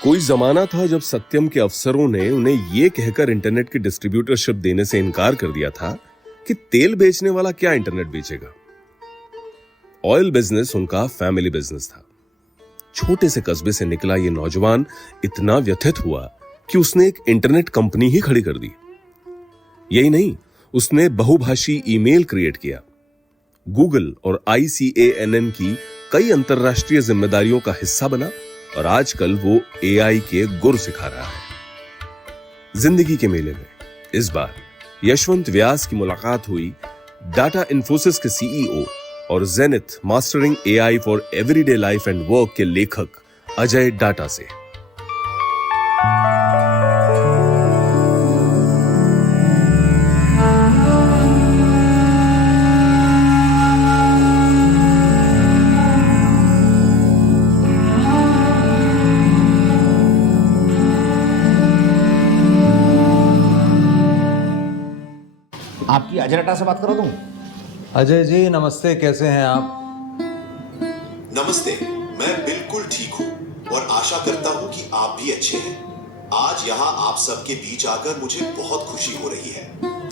कोई जमाना था जब सत्यम के अफसरों ने उन्हें यह कहकर इंटरनेट की डिस्ट्रीब्यूटरशिप देने से इनकार कर दिया था कि तेल बेचने वाला क्या इंटरनेट बेचेगा। ऑयल बिजनेस उनका फैमिली बिजनेस था। छोटे से कस्बे से निकला यह नौजवान इतना व्यथित हुआ कि उसने एक इंटरनेट कंपनी ही खड़ी कर दी। यही नहीं, उसने बहुभाषी ईमेल क्रिएट किया, गूगल और ICANN की कई अंतरराष्ट्रीय जिम्मेदारियों का हिस्सा बना और आजकल वो AI के गुर सिखा रहा है। जिंदगी के मेले में इस बार यशवंत व्यास की मुलाकात हुई डाटा इन्फोसिस के CEO और zenith mastering AI for everyday life and work के लेखक अजय डाटा से। आपकी अजय डाटा से बात करो तुम। अजय जी नमस्ते, कैसे हैं आप? नमस्ते, मैं बिल्कुल ठीक हूँ और आशा करता हूँ कि आप भी अच्छे हैं। आज यहाँ आप सबके बीच आकर मुझे बहुत खुशी हो रही है।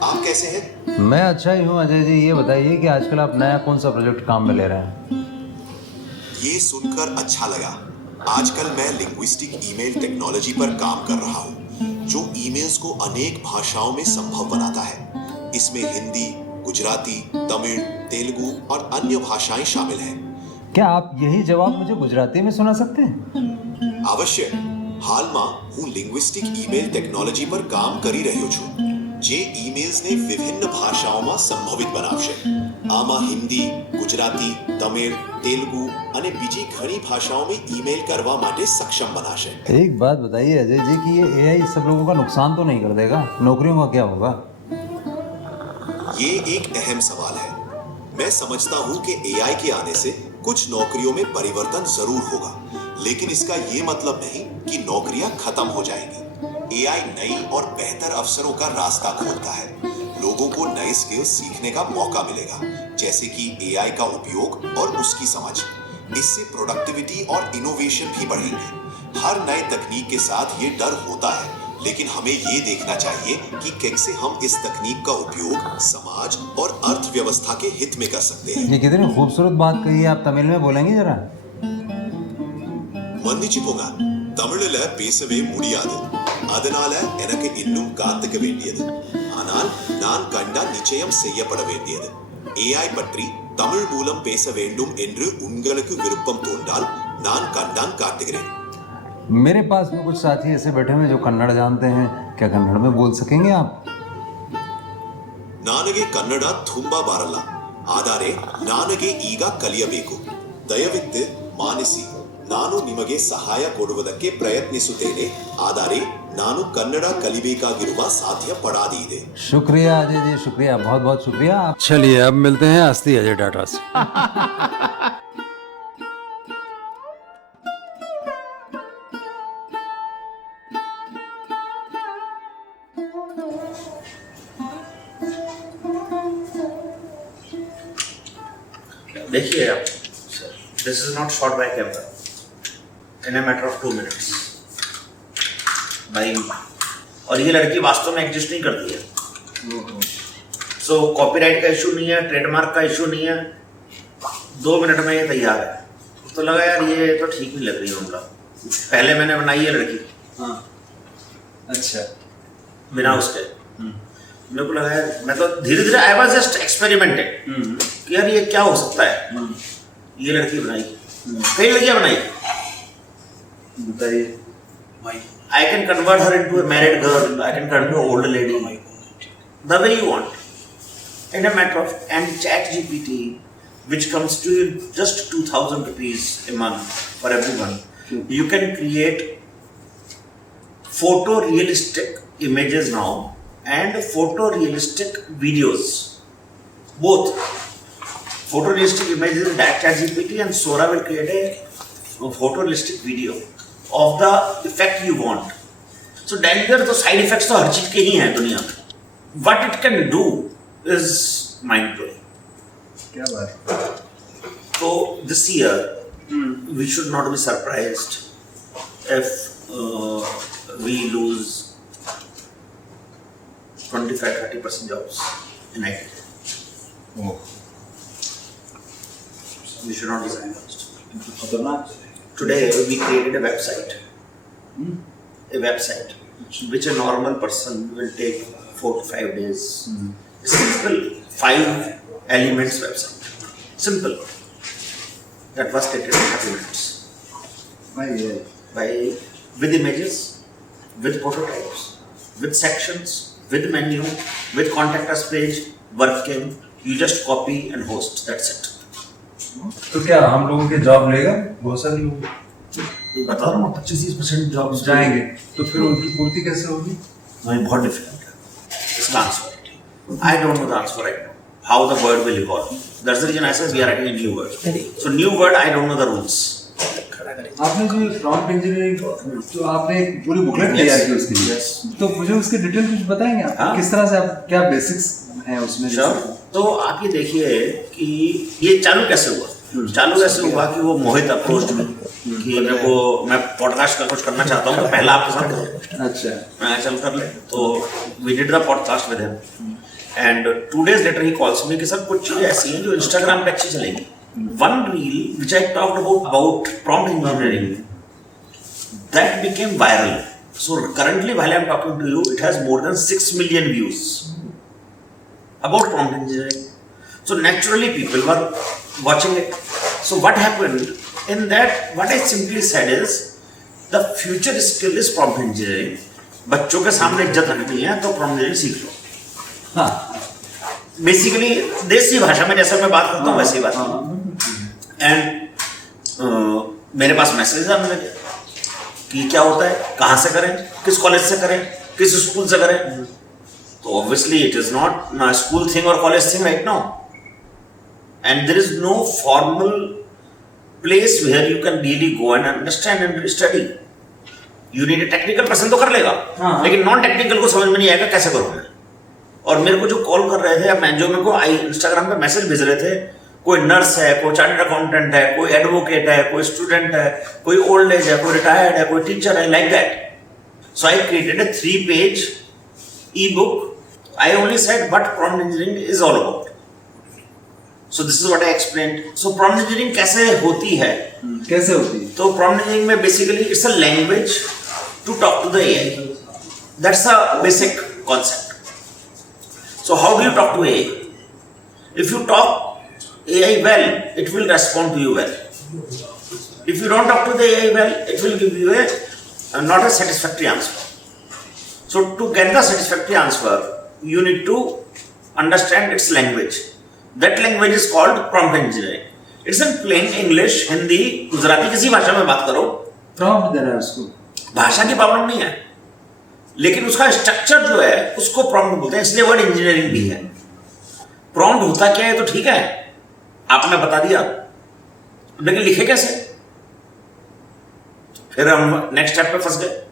आप कैसे हैं? मैं अच्छा ही हूँ अजय जी। ये बताइए कि आजकल आप नया कौन सा प्रोजेक्ट काम में ले रहे हैं? ये सुनकर अच्छा लगा। आजकल मैं लिंग्विस्टिक ईमेल टेक्नोलॉजी पर काम कर रहा हूँ, जो ईमेल्स को अनेक भाषाओं में संभव बनाता है। इसमें हिंदी, गुजराती, तमिल, तेलुगु और अन्य भाषाएं शामिल हैं। क्या आप यही जवाब मुझे गुजराती में सुना सकते हैं? अवश्य। हालમાં હું લિંગ્વિસ્ટિક ઈમેલ ટેકનોલોજી પર કામ કરી રહ્યો છું, જે ઈમેલ્સને વિભિન્ન ભાષાઓમાં સંભવિત બનાવશે। આમાં हिंदी, गुजराती, तमिल, तेलुगु અને બીજી ઘણી ભાષાઓમાં ઈમેલ કરવા માટે સક્ષમ બનાવશે। एक बात बताइए अजय जी कि ये AI सब लोगों का नुकसान तो नहीं कर देगा? नौकरियों का क्या होगा? ये एक अहम सवाल है। मैं समझता हूँ कि AI के आने से कुछ नौकरियों में परिवर्तन जरूर होगा, लेकिन इसका ये मतलब नहीं कि नौकरियां खत्म हो जाएंगी। AI नई और बेहतर अवसरों का रास्ता खोलता है। लोगों को नए स्किल्स सीखने का मौका मिलेगा, जैसे कि AI का उपयोग और उसकी समझ। इससे प्रोडक्टिविटी और इनोवेशन भी बढ़ेंगे। हर नए तकनीक के साथ ये डर होता है, लेकिन हमें ये देखना चाहिए कि कैसे हम इस तकनीक का उपयोग समाज और अर्थव्यवस्था के हित में कर सकते हैं। ये कितनी खूबसूरत बात कही है। आप तमिल में बोलेंगे जरा? மன்னிச்சுப்போங்க, தமிழில பேசவே முடியாது. அதனால எனக்கு இன்னும் காத்துக்க வேண்டியது. ஆனால் நான் கண்டா நிச்சயம் செய்யப்பட வேண்டியது. AI பற்றி தமிழ் மூலம் பேச வேண்டும் என்று உங்களுக்கு விருப்பம் தோன்றால் நான் கண்டான் காட்டுகிறேன்। मेरे पास में कुछ साथी ऐसे बैठे हुए जो कन्नड़ जानते हैं। क्या कन्नड़ में बोल सकेंगे आप? ನನಗೆ ಕನ್ನಡ ತುಂಬಾ ಬರಲ್ಲ, ಆದರೆ ನನಗೆ ಈಗ ಕಲಿಯಬೇಕು। ದಯವಿಟ್ಟು ಮಾನಿಸಿ, ನಾನು ನಿಮಗೆ ಸಹಾಯ ಕೊಡುವುದಕ್ಕೆ ಪ್ರಯತ್ನಿಸುತ್ತೇನೆ, ಆದರೆ ನಾನು ಕನ್ನಡ ಕಲಿಬೇಕಾಗಿರುವ ಸಾಧ್ಯ ಪಡಾದಿ ಇದೆ। शुक्रिया अजय जी, शुक्रिया, बहुत बहुत शुक्रिया। चलिए अब मिलते हैं अस्ती अजय डाटा से। देखिए आप, this is not shot bye camera in a matter of 2 minutes भाई। और ये लड़की वास्तव में एग्जिस्ट नहीं करती है। सो कॉपीराइट का इशू नहीं है, ट्रेडमार्क का इशू नहीं है, 2 मिनट में ये तैयार है। तो लगा यार ये तो ठीक नहीं लग रही है उनका। पहले मैंने बनाई है लड़की। हाँ, अच्छा। बिना उसके मेरे को लगा यार, मैं तो धीरे धीरे आई वाज जस्ट एक्सपेरिमेंटिंग कि यार ये क्या हो सकता है। ये लड़की बनाई, कई लड़कियां बनाई, बताइए भाई। I can convert her into a married girl, I can convert her into an older lady, the way you want, in a matter of, and ChatGPT, which comes to you just 2,000 rupees a month for everyone, you can create photorealistic images now and photorealistic videos, both. Photorealistic images in ChatGPT and Sora will create a photorealistic video of the effect you want. So danger तो side effects तो हर चीज के ही हैं दुनिया में. What it can do is mind blowing. क्या बात? So this year we should not be surprised if we lose 25-30% jobs in IT. Oh, We should not be surprised. खतरनाक। Today we created a website. A website which a normal person will take 4 to 5 days. Simple 5 elements website. Simple. That was created in 30 minutes. By with images, with prototypes, with sections, with menu, with contact us page, working. You just copy and host. That's it. तो क्या हम लोगों के job लेगा? बहुत सारे लोग बता रहा हूँ 25-30% जॉब्स जाएंगे, तो फिर उनकी पूर्ति कैसे होगी? नहीं, बहुत डिफिकल्ट है इसका answer. I don't know the answer right now, how the word will evolve. That's the reason I said we are writing a new word. So new word, I don't know the rules. आपने जो prompt engineering, तो आपने एक पूरी booklet तैयार की उसके लिए, तो मुझे उसके डिटेल कुछ बताएंगे आप? हाँ। किस तरह से आप, क्या बेसिक्स हैं उसमें? तो आप ये देखिए कि ये चालू कैसे हुआ। चालू कैसे हुआ कि वो मोहित अप्रोच में कि मेरे को, मैं पॉडकास्ट का कुछ करना चाहता हूँ, तो पहला आपके साथ करो। अच्छा, मैं चल कर ले। तो we did the podcast with him and 2 days later ही कॉल्स मी कि सर कुछ चीजें ऐसी हैं जो इंस्टाग्राम पे अच्छी चलेंगी। One reel which I talked about prompt engineering that became viral. So currently while I'm talking to you, it has more than 6 million views about prompt engineering. So naturally people were watching it. So what happened in that, what I simply said is the future skill is prompt engineering. बच्चों के सामने इज्जत रखनी है तो prompt engineering सीख लो। हाँ, basically देसी भाषा में जैसा मैं बात करता हूँ वैसी बात। एंड मेरे पास मैसेज आने लगे कि क्या होता है, कहाँ से करें, किस कॉलेज से करें, किस स्कूल से करें। तो ऑब्वियसली इट इज नॉट ना स्कूल थिंग और college thing right now, and there is no formal place where you can really go and understand and study. You need a technical person तो कर लेगा, लेकिन non technical को समझ में नहीं आएगा कैसे करूँ मैं। और मेरे को जो कॉल कर रहे थे, अब मैं जो मेरे को इंस्टाग्राम पे मैसेज भेज रहे थे, कोई नर्स है, कोई चार्टर्ड अकाउंटेंट है, कोई एडवोकेट है, कोई स्टूडेंट है, कोई ओल्ड एज है, कोई रिटायर्ड है, कोई टीचर है, like that. So I created a 3-page e-book. I only said what prompt engineering is all about. So this is what I explained. So prompt engineering कैसे होती है? कैसे होती है? तो prompt engineering में basically it's a language to talk to the AI. That's a basic concept. So how do you talk to AI? If you talk AI well, it will respond to you well. If you don't talk to the AI well, it will give you not a satisfactory answer. So to get the satisfactory answer, you need to understand its language. That language is called prompt engineering. It's in plain English, Hindi, Gujarati, किसी भाषा में बात करो, prompt देना है उसको। भाषा की प्रॉब्लम नहीं है, लेकिन उसका स्ट्रक्चर जो है उसको प्रॉम्प्ट बोलते हैं, इसलिए वर्ड इंजीनियरिंग भी है। प्रॉम्प्ट होता क्या है तो ठीक है, आपने बता दिया, लेकिन लिखे कैसे? फिर हम नेक्स्ट स्टेप पे फंस गए,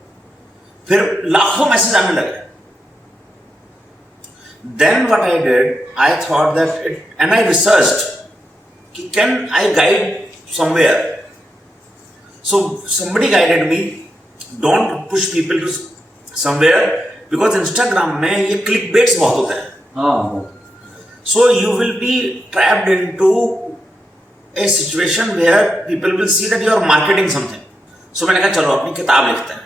फिर लाखों मैसेज आने लगे। Then what I did, I thought that it, and I researched कि can I guide somewhere. So somebody guided me, don't push people to somewhere, because Instagram में ये क्लिक बेट्स बहुत होते हैं। हाँ, So you will be trapped into a situation where people will see that you are marketing something. So मैंने कहा चलो अपनी किताब लिखते हैं।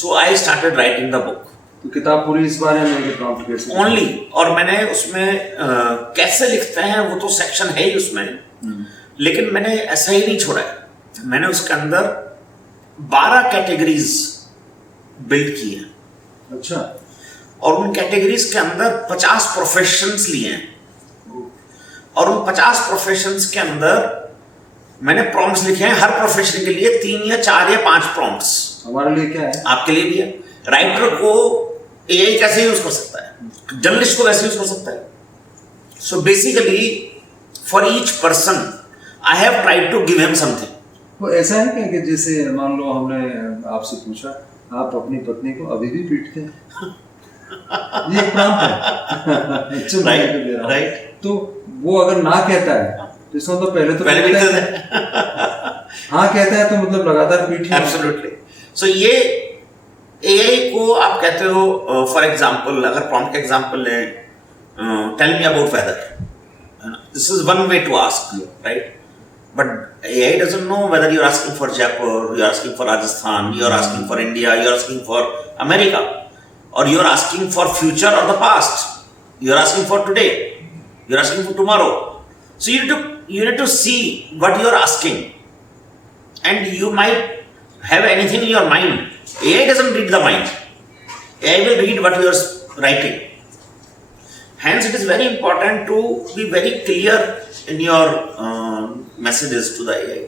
So I started writing the book. तो किताब पूरी इस बारे में कि प्रॉम्प्ट कैसे? Only, और मैंने उसमें कैसे लिखते हैं वो तो सेक्शन है ही उसमें, लेकिन मैंने ऐसा ही नहीं छोड़ा है। मैंने उसके अंदर 12 कैटेगरीज बिल्ड की है। अच्छा, और उन कैटेगरीज के अंदर 50 प्रोफेशंस लिए हैं, और उन 50 प्रोफेशंस के अंदर मैंने प्रॉम्प्ट्स लिखे हैं। हर प्रोफेशन के लिए 3 या 4 या 5 प्रॉम्प्ट्स। हमारे लिए क्या है? आपके लिए भी है। राइटर को एआई कैसे यूज कर सकता है, जर्नलिस्ट को कैसे यूज कर सकता है। So basically for each person I have tried to give him something. वो ऐसा है क्या कि जैसे मान लो हमने आपसे पूछा, आप अपनी पत्नी को अभी भी पीटते हैं? ये प्रॉम्प्ट है। राइट। तो वो अगर ना कहता है तो इसका तो पहले पीटते थे। हाँ कहता है तो मतलब लगातार पीठ। एब्सोल्युटली। सो ये एआई को आप कहते हो, फॉर एग्जांपल अगर प्रॉम्प्ट का एग्जांपल लें, tell me about weather, this is one way to ask, right? But AI doesn't know whether you are asking for Jaipur, you are asking for Rajasthan, you are asking for India, you are asking for America, और you are asking for future और the past, you are asking for today, you are asking for tomorrow. So you need to see what you are asking, and you might have anything in your mind. AI doesn't read the mind. AI will read what you are writing. Hence, it is very important to be very clear in your messages to the AI.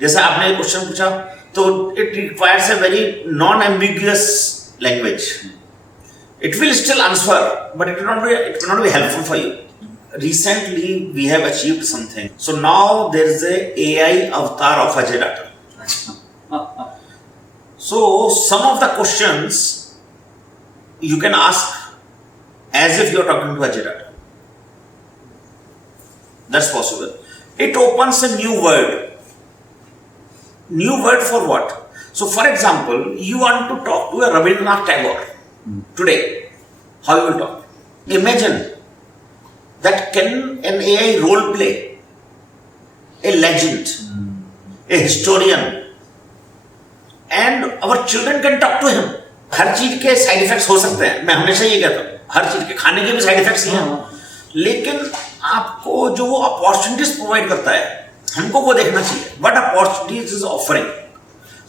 जैसे आपने एक question पूछा, तो it requires a very non-ambiguous language. It will still answer, but it will not be helpful for you. Recently we have achieved something, so now there is a AI avatar of Ajay Datta. So some of the questions you can ask as if you are talking to Ajay Datta. That's possible. It opens a new world. New world for what? So for example, you want to talk to a Rabindranath Tagore today. How you will talk? Imagine that can an AI role play a legend, a historian, and our children can talk to him. हर चीज के side effects हो सकते हैं, मैं हमेशा ये कहता हूँ, हर चीज के खाने के भी साइड इफेक्ट्स हैं, लेकिन आपको जो वो अपॉर्चुनिटीज प्रोवाइड करता है, हमको वो देखना चाहिए. What opportunities is offering.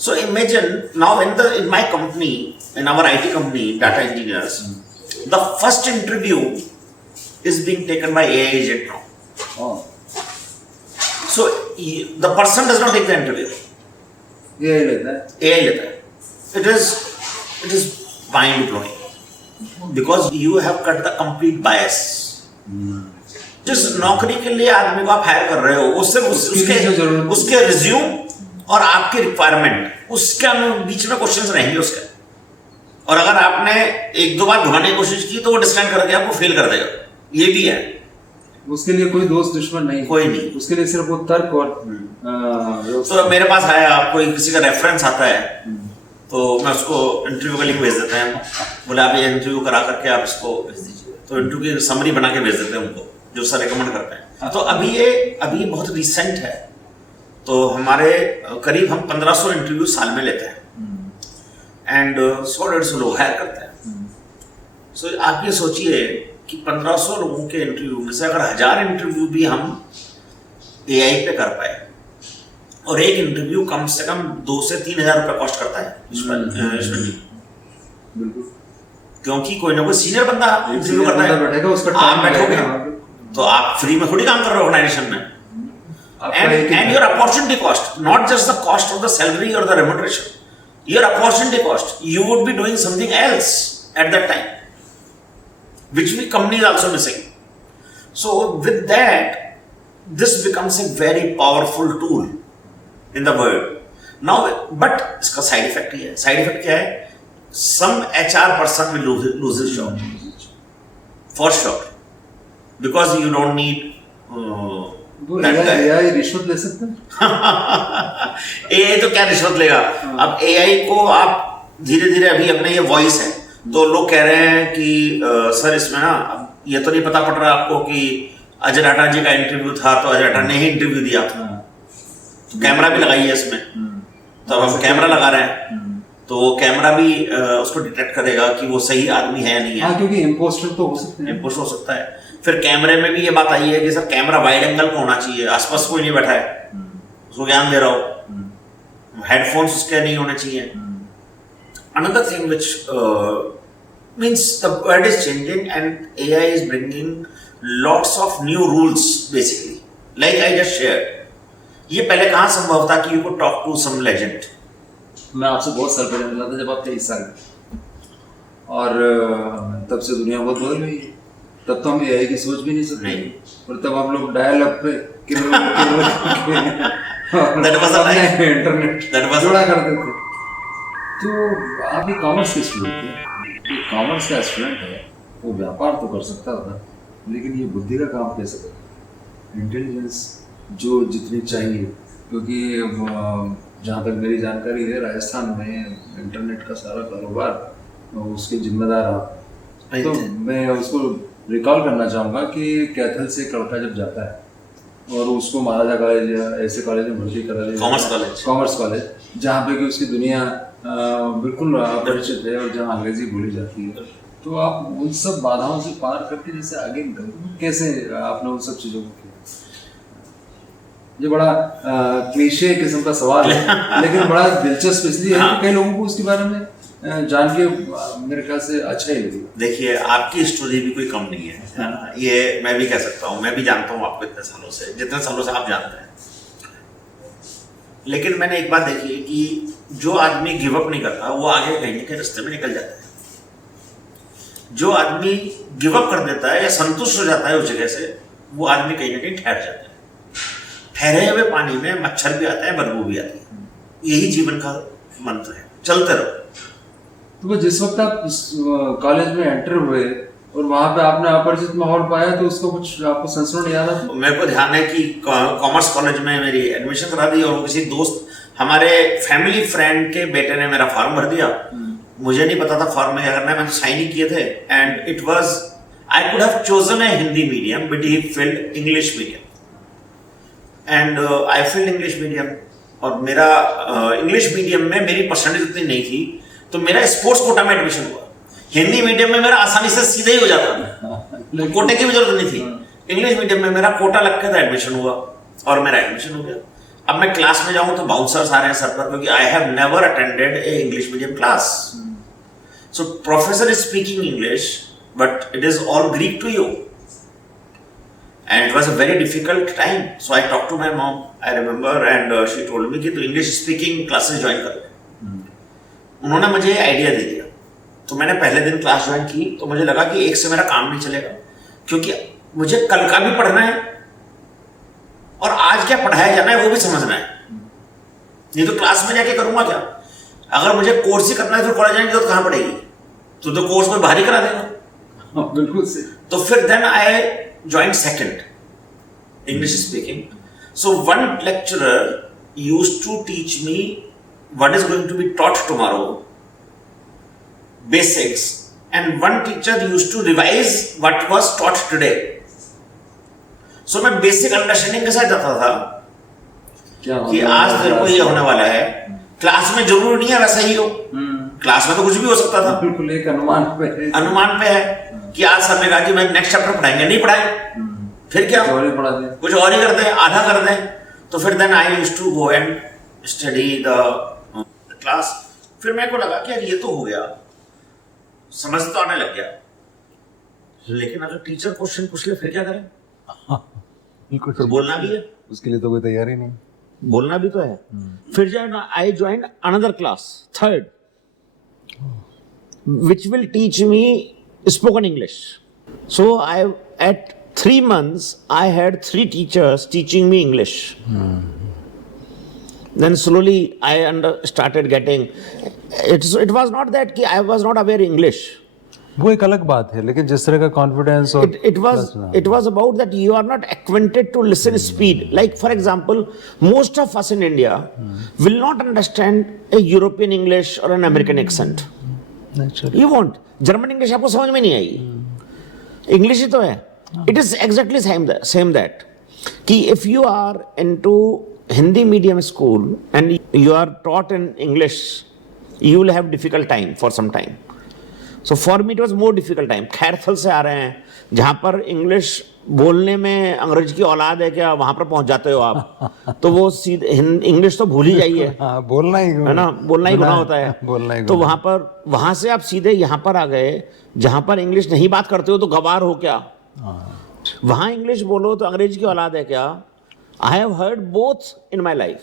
So imagine now in my company, in our IT company, data engineers, the first interview is being taken by AI agent now. Oh. So the person does not take the interview. AI लेता है. AI लेता है. It is mind blowing because you have cut the complete bias. जिस नौकरी के लिए आदमी को आप हायर कर रहे हो, उसके रिज्यूम और आपके रिक्वायरमेंट, उसके बीच में क्वेश्चंस रहेंगे उसके. और अगर आपने एक दो बार घुमाने की कोशिश की तो वो डिस्टैंड करके आपको फेल कर देगा. ये भी है. उसके लिए कोई दोस्त दुश्मन नहीं, कोई नहीं. उसके लिए सिर्फ वो तर्क और तो मेरे पास आया, कोई किसी का रेफरेंस आता है तो मैं उसको इंटरव्यू का लिंक भेज देते हैं, बोले आप ये इंटरव्यू करा करके आप इसको भेज दीजिए, तो इंटरव्यू की समरी बना के भेज देते हैं उनको, जो सर रिकमेंड करते हैं. तो अभी ये बहुत रिसेंट है, तो हमारे करीब हम 1500 इंटरव्यू साल में लेते हैं एंड 100-150 लोग हायर करते हैं. सो आप ये सोचिए कि 1500 लोगों के इंटरव्यू में से अगर 1000 इंटरव्यू भी हम AI पे कर पाए, और एक इंटरव्यू कम से कम 2 से 3 हज़ार रुपये कॉस्ट करता है बिल्कुल, क्योंकि कोई ना कोई सीनियर बंदा इंटरव्यू करता है, आप बैठोगे तो आप फ्री में थोड़ी काम कर रहे हो ऑर्गेनाइजेशन में. and your opportunity cost, not just the cost of the salary or the remuneration, your opportunity cost, you would be doing something else at that time, which the company is also missing. So with that, this becomes a very powerful tool in the world. Now, but इसका side effect ही है. Side effect क्या है? Some HR person will lose his job, for sure, because you don't need that guy. AI रिश्वत ले सकते हैं? AI तो क्या रिश्वत लेगा? अब AI को आप धीरे धीरे, अभी अपने ये वॉइस है, तो लोग कह रहे हैं कि सर इसमें ना ये तो नहीं पता पड़ रहा आपको कि अजय डाटा जी का इंटरव्यू था तो अजय डाटा ने ही इंटरव्यू दिया था, तो कैमरा भी लगाई है इसमें, तो अब हम कैमरा लगा रहे हैं तो वो कैमरा भी उसको डिटेक्ट करेगा कि वो सही आदमी है या नहीं है. हाँ, क्योंकि इम्पोस्टर तो हो सकते हैं. इम्पोस्टर हो सकता है. फिर कैमरे में भी ये बात आई है कि सर कैमरा वाइड एंगल को होना चाहिए, आसपास कोई नहीं बैठा है, उसको ज्ञान दे रहा हो, हेडफोन्स उसके नहीं होने चाहिए. Another thing which means the world is changing and AI is bringing lots of new rules basically, like I just shared. ये पहले कहाँ संभव था कि you could talk to some legend? मैं आपसे बहुत साल पहले मिला था जब आप 23 साल, और तब से दुनिया बहुत बदल गई है. तब तो हम AI की सोच भी नहीं सकते, और तब आप लोग डायल अप पे इंटरनेट जोड़ा करते थे. तो आप ये कॉमर्स के स्टूडेंट थे, कॉमर्स का स्टूडेंट है वो व्यापार तो कर सकता था, लेकिन ये बुद्धि का काम कैसे करेगा? इंटेलिजेंस जो जितनी चाहिए क्योंकि जहाँ तक मेरी जानकारी है राजस्थान में इंटरनेट का सारा कारोबार उसके जिम्मेदार आप, तो मैं उसको रिकॉल करना चाहूँगा कि कैथल से एक लड़का जब जाता है और उसको महाराजा कॉलेज या ऐसे कॉलेज में भर्ती करा दिया, कॉमर्स कॉलेज, जहाँ पे कि उसकी दुनिया बिल्कुल अपरिचित है और जहाँ अंग्रेजी बोली जाती है, तो आप उन सब बाधाओं से पार करके जैसे आगे निकलते, कैसे आपने उन सब चीज़ों को किया? ये बड़ा क्लीशे किस्म का सवाल है लेकिन बड़ा दिलचस्प इसलिए है कि कई लोगों को उसके बारे में जान के मेरे ख्याल से अच्छा ही लगेगा। देखिए, आपकी स्टोरी भी कोई कम नहीं है ना, ये मैं भी कह सकता हूँ, मैं भी जानता हूँ आपको इतने सालों से, जितने सालों से आप जानते हैं। लेकिन मैंने एक बात देखी है कि जो आदमी गिव अप नहीं करता वो आगे कहीं ना कहीं रास्ते में निकल जाता है। जो आदमी गिव अप कर देता है या संतुष्ट हो जाता है उस जगह से, वो आदमी कहीं ना कहीं ठहर जाता है। ठहरे हुए पानी में मच्छर भी आता है, बदबू भी आती है। यही जीवन का मंत्र है, चलते रहो। तो जिस वक्त आप कॉलेज में एंटर हुए और वहाँ पे आपने अपरिचित माहौल पाया, तो उसका कुछ आपको संस्मरण याद आता? मेरे को ध्यान है कि कॉमर्स कॉलेज में मेरी एडमिशन करा दी और किसी दोस्त, हमारे फैमिली फ्रेंड के बेटे ने मेरा फॉर्म भर दिया। मुझे नहीं पता था फॉर्म में क्या करना है, मैंने साइन ही किए थे। And it was, I could have chosen A Hindi medium but he field English medium and I field English medium. और मेरा इंग्लिश मीडियम में मेरी परसेंटेज उतनी नहीं थी, तो मेरा स्पोर्ट्स कोटा में एडमिशन हुआ। हिंदी मीडियम में मेरा आसानी से सीधे ही हो जाता था, कोटे की भी जरूरत नहीं थी। इंग्लिश मीडियम में मेरा कोटा लग के था, एडमिशन हुआ और मेरा एडमिशन हो गया। अब मैं क्लास में जाऊं तो बाउंसर्स आ रहे हैं सर पर, क्योंकि I have never attended a English medium class. So professor is speaking English but it is all Greek to you and it was a very difficult time. So I talked to my mom, I remember, and she told me कि तू English speaking classes join कर ले। उन्होंने मुझे idea दे दिया, तो मैंने पहले दिन क्लास ज्वाइन की। तो मुझे लगा कि एक से मेरा काम नहीं चलेगा, क्योंकि मुझे कल का भी पढ़ना है और आज क्या पढ़ाया जाना है वो भी समझना है। ये तो क्लास में जाके करूंगा क्या? अगर मुझे कोर्स ही करना है तो कॉलेज जाने की जरूरत कहाँ पड़ेगी? तो कोर्स कोई बाहर ही करा देगा। बिल्कुल सही। तो फिर then I joined second English speaking. So one lecturer used to teach me what is going to be taught tomorrow, basics, and one teacher used to revise what was taught today. So मैं basic understanding के साथ जाता था कि आज तेरे को ये होने वाला है। क्लास में जरूरी नहीं है वैसा ही हो, क्लास में तो कुछ भी हो सकता था। बिल्कुल एक अनुमान पे है कि आज सर ने कहा कि मैं नेक्स्ट चैप्टर पढ़ाएंगे, नहीं पढ़ाए, फिर क्या कुछ और ही कर दें, आधा कर दें। तो फिर then I used to go and study the class. फिर मेरे को लगा कि यार ये तो हो गया, समझ तो आने लग गया, लेकिन अगर टीचर क्वेश्चन पूछ ले फिर क्या करें? तो बोलना भी है, उसके लिए तो कोई तैयारी नहीं, बोलना भी तो है। फिर जो I join another class, third, which will teach me spoken English. So at 3 months I had 3 teachers teaching me English. Then slowly I started getting it was not that कि I was not aware English. वो एक अलग बात है, लेकिन जिस तरह का कॉन्फिडेंस और it was about that you are not acquainted to listen speed. Like for example, most of us in India will not understand a European English or an American accent. You won't. German English आपको समझ में नहीं आएगी, English ही तो है। It is exactly same that कि if you are into Hindi medium school and you are taught in English, you will have difficult time for some time. So for me it was more difficult time. Khairthal से आ रहे हैं, जहाँ पर English बोलने में अंग्रेज की औलाद है क्या, वहां पर पहुंच जाते हो आप, तो वो सीधे इंग्लिश तो भूल ही जाइए। बोलना ही है ना, बोलना ही गुनाह होता है। तो वहां से आप सीधे यहाँ पर आ गए, जहां पर इंग्लिश नहीं बात करते हो तो गवार हो क्या, वहां इंग्लिश बोलो तो अंग्रेज की औलाद है क्या। I have heard both in my life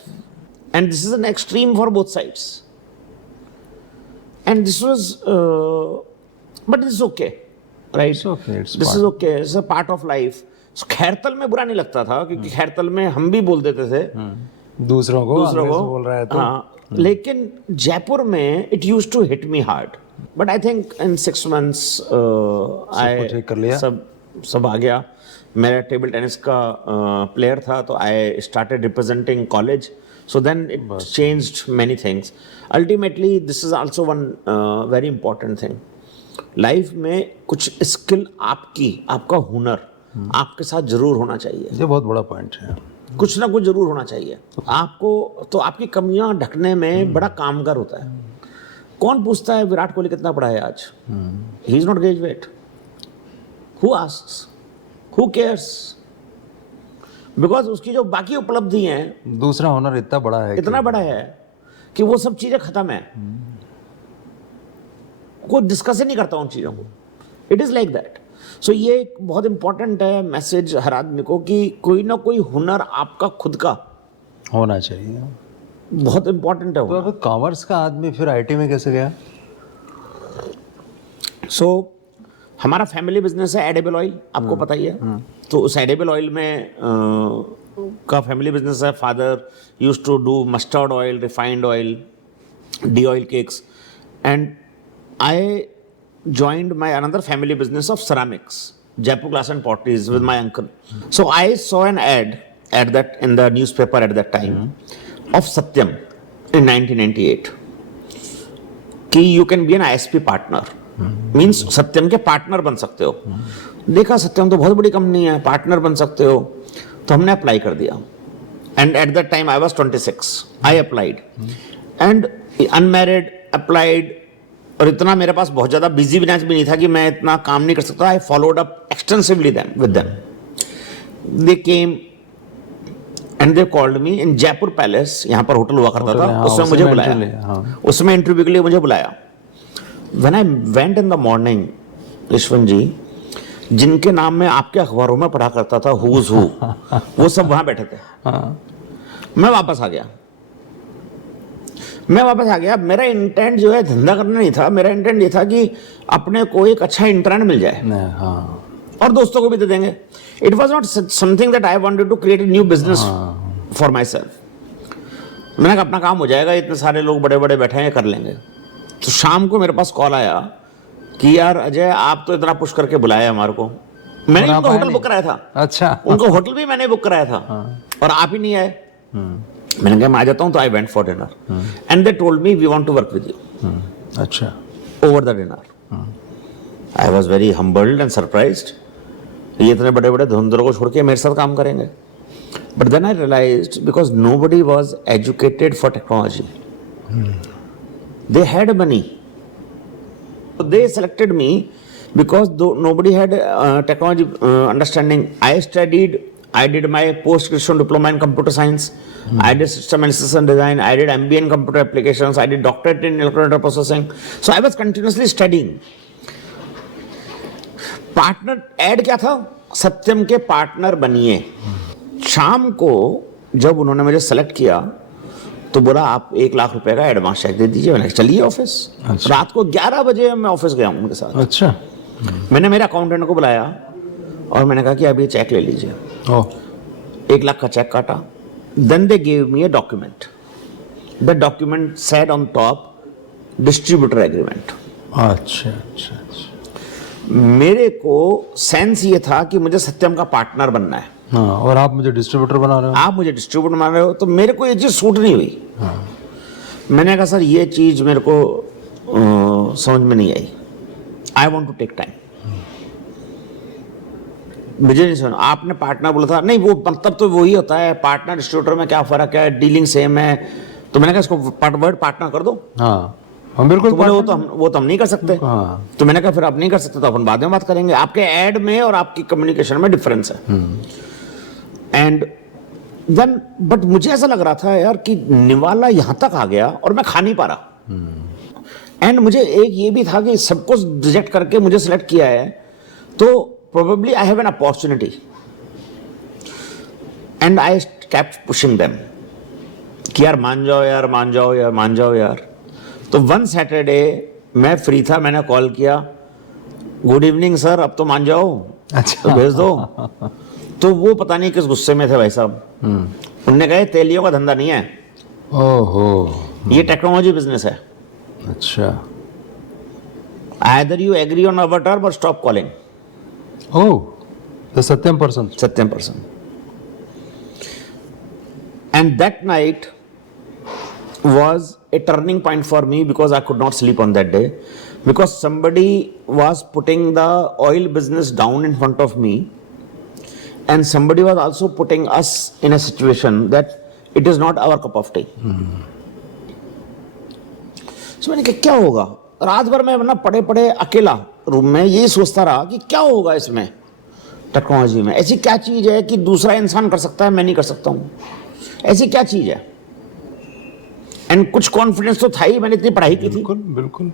and this is an extreme for both sides and this was but this is okay, right? This is okay, it's a part of life. Khairthal में बुरा नहीं लगता था, क्योंकि खैरतल में हम भी बोल देते थे दूसरों को बोल रहा है तो। हाँ, लेकिन जयपुर में it used to hit me hard, but I think in 6 months I कर लिया, सब आ गया। मेरा टेबल टेनिस का प्लेयर था, तो I started representing college, so then it changed many things. Ultimately this is also one very important thing life में. कुछ स्किल आपका हुनर आपके साथ जरूर होना चाहिए. ये बहुत बड़ा पॉइंट है. कुछ ना कुछ जरूर होना चाहिए आपको. तो आपकी कमियां ढकने में बड़ा कामगार होता है. कौन पूछता है विराट कोहली कितना पढ़ा है आज? He is not graduate. Who asks? Who cares? Because उसकी जो बाकी उपलब्धि हैं, दूसरा हुनर इतना बड़ा है इतना बड़ा है कि वो सब चीजें खत्म है. कोई डिस्कस ही नहीं करता उन चीजों को. It is like that. So ये एक बहुत इंपॉर्टेंट है मैसेज हर आदमी को कि कोई ना कोई हुनर आपका खुद का होना चाहिए. बहुत इंपॉर्टेंट है. तो अब कॉमर्स का आदमी फिर आईटी में कैसे गया? सो हमारा फैमिली बिजनेस है एडिबल ऑयल, आपको पता ही है. तो उस एडिबल ऑयल में का फैमिली बिजनेस है. Father used to do mustard oil, refined oil, de oil cakes, and I joined my another family business of ceramics, Jaipur Glass and Potteries, with my uncle. So I saw an ad in the newspaper at that time of Satyam in 1998 कि you can be an ISP partner. Means सत्यम के partner बन सकते हो. देखा सत्यम तो बहुत बड़ी company है, पार्टनर बन सकते हो. तो हमने अप्लाई कर दिया. And at that time I was 26. I applied and unmarried applied. और इतना मेरे पास बहुत ज़्यादा बिजी बिजनेस भी नहीं था कि मैं इतना काम नहीं कर सकता. I followed up extensively with them. They came and they called me in Jaipur palace. यहाँ पर होटल हुआ करता था, उसमें मुझे बुलाया. उसमें इंटरव्यू के लिए मुझे बुलाया. When I went in the morning, Yashwant ji, जिनके नाम में आपके अखबारों में पढ़ा करता था हुज हु, वो सब वहाँ बैठे थे. मैं वापस आ गया. मेरा इंटेंट जो है धंधा करना नहीं था. मेरा इंटेंट ये था कि अपने को एक अच्छा इंटर्न मिल जाए और दोस्तों को भी दे देंगे. It was not something that I wanted to create a new business for myself. मैंने कहा अपना काम हो जाएगा, इतने सारे लोग बड़े बड़े बैठे हैं, कर लेंगे. तो शाम को मेरे पास कॉल आया कि यार अजय, आप तो इतना पुश करके बुलाया हमारे को. मैंने उनका होटल बुक कराया था. अच्छा. उनका होटल भी मैंने बुक कराया था और आप ही नहीं आए. मैंने कहा मैं आ जाता हूँ. तो I went for dinner and they told me we want to work with you. अच्छा. Over the dinner I was very humbled and surprised. ये इतने बड़े बड़े धुंधरों को छोड़ के मेरे साथ काम करेंगे. But then I realised because nobody was educated for technology. They had money. They selected me because nobody had technology understanding. I did my post-graduation diploma in computer science. I did system analysis and design. I did MBA in computer applications. I did doctorate in electronic data processing. So I was continuously studying. Partner add क्या था? सत्यम के partner बनिए. शाम को जब उन्होंने मुझे select किया तो बोला आप 1 लाख रुपए का एडवांस चेक दे दीजिए. मैंने चलिए ऑफिस. रात को 11 बजे मैं ऑफिस गया हूँ उनके साथ. अच्छा. मैंने मेरे अकाउंटेंट को बुलाया और मैंने कहा कि अब ये चेक ले लीजिए. 1 लाख का चेक काटा. Then they gave me a document. The document said on top distributor agreement. अच्छा अच्छा अच्छा. मेरे को सेंस ये था कि मुझे सत्यम का पार्टनर बनना है. हाँ, और आप मुझे डिस्ट्रीब्यूटर बना रहे हो. आप मुझे डिस्ट्रीब्यूटर बना रहे हो. तो मेरे को ये चीज़ सूट नहीं हुई. मैंने कहा सर ये चीज़ मेरे को समझ में नहीं आई. I want to take time. मुझे नहीं समझ. आपने पार्टनर बोला था. नहीं वो मतलब तो वही होता है. पार्टनर डिस्ट्रीब्यूटर में क्या फ़र्क है? डीलिंग सेम है. तो मैंने कहा इसको वर्ड पार्टनर कर दो. हाँ हम बिल्कुल. तो बोले वो तो हम नहीं कर सकते. हाँ. तो मैंने कहा फिर आप नहीं कर सकते तो अपन बाद में बात करेंगे. आपके ऐड में और आपकी कम्युनिकेशन में डिफरेंस है. एंड देन बट मुझे ऐसा लग रहा था यार कि निवाला यहां तक आ गया और मैं खा नहीं पा रहा. एंड मुझे एक ये भी था कि सब कुछ रिजेक्ट करके मुझे सिलेक्ट किया है तो probably I have an opportunity. And I kept pushing them कि यार मान जाओ यार, मान जाओ यार, मान जाओ यार. तो वन सैटरडे मैं फ्री था. मैंने कॉल किया, गुड इवनिंग सर, अब तो मान जाओ. अच्छा. तो भेज दो. तो वो पता नहीं किस गुस्से में थे भाई साहब. उन्होंने कहा तेलियों का धंधा नहीं है. ओहो. ये टेक्नोलॉजी बिजनेस है. अच्छा. Either you agree on our term or stop calling. Oh. The Satyam person. Satyam person. And that night was a turning point for me because I could not sleep on that day. Because somebody was putting the oil business down in front of me, and somebody was also putting us in a situation that it is not our cup of tea. So मैंने कहा क्या होगा, रात भर मैं ना पड़े पड़े अकेला रूम में यही सोचता रहा कि क्या होगा इसमें टेक्नोलॉजी में, ऐसी क्या चीज है कि दूसरा इंसान कर सकता है मैं नहीं कर सकता हूँ, ऐसी क्या चीज है. एंड कुछ कॉन्फिडेंस तो था ही, मैंने इतनी पढ़ाई की थी. बिल्कुल बिल्कुल.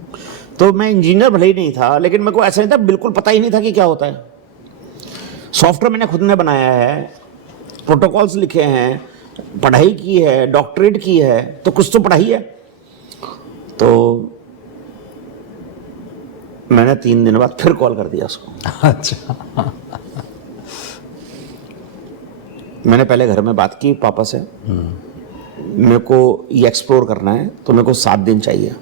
तो मैं इंजीनियर भले ही नहीं था, लेकिन मेरे को ऐसा नहीं था, बिल्कुल पता ही नहीं था कि क्या होता है. सॉफ्टवेयर मैंने खुद ने बनाया है, प्रोटोकॉल्स लिखे हैं, पढ़ाई की है, डॉक्टरेट की है, तो कुछ तो पढ़ाई है. तो मैंने 3 दिन बाद फिर कॉल कर दिया उसको. अच्छा. मैंने पहले घर में बात की पापा से, मेरे को ये एक्सप्लोर करना है, तो मेरे को 7 दिन चाहिए.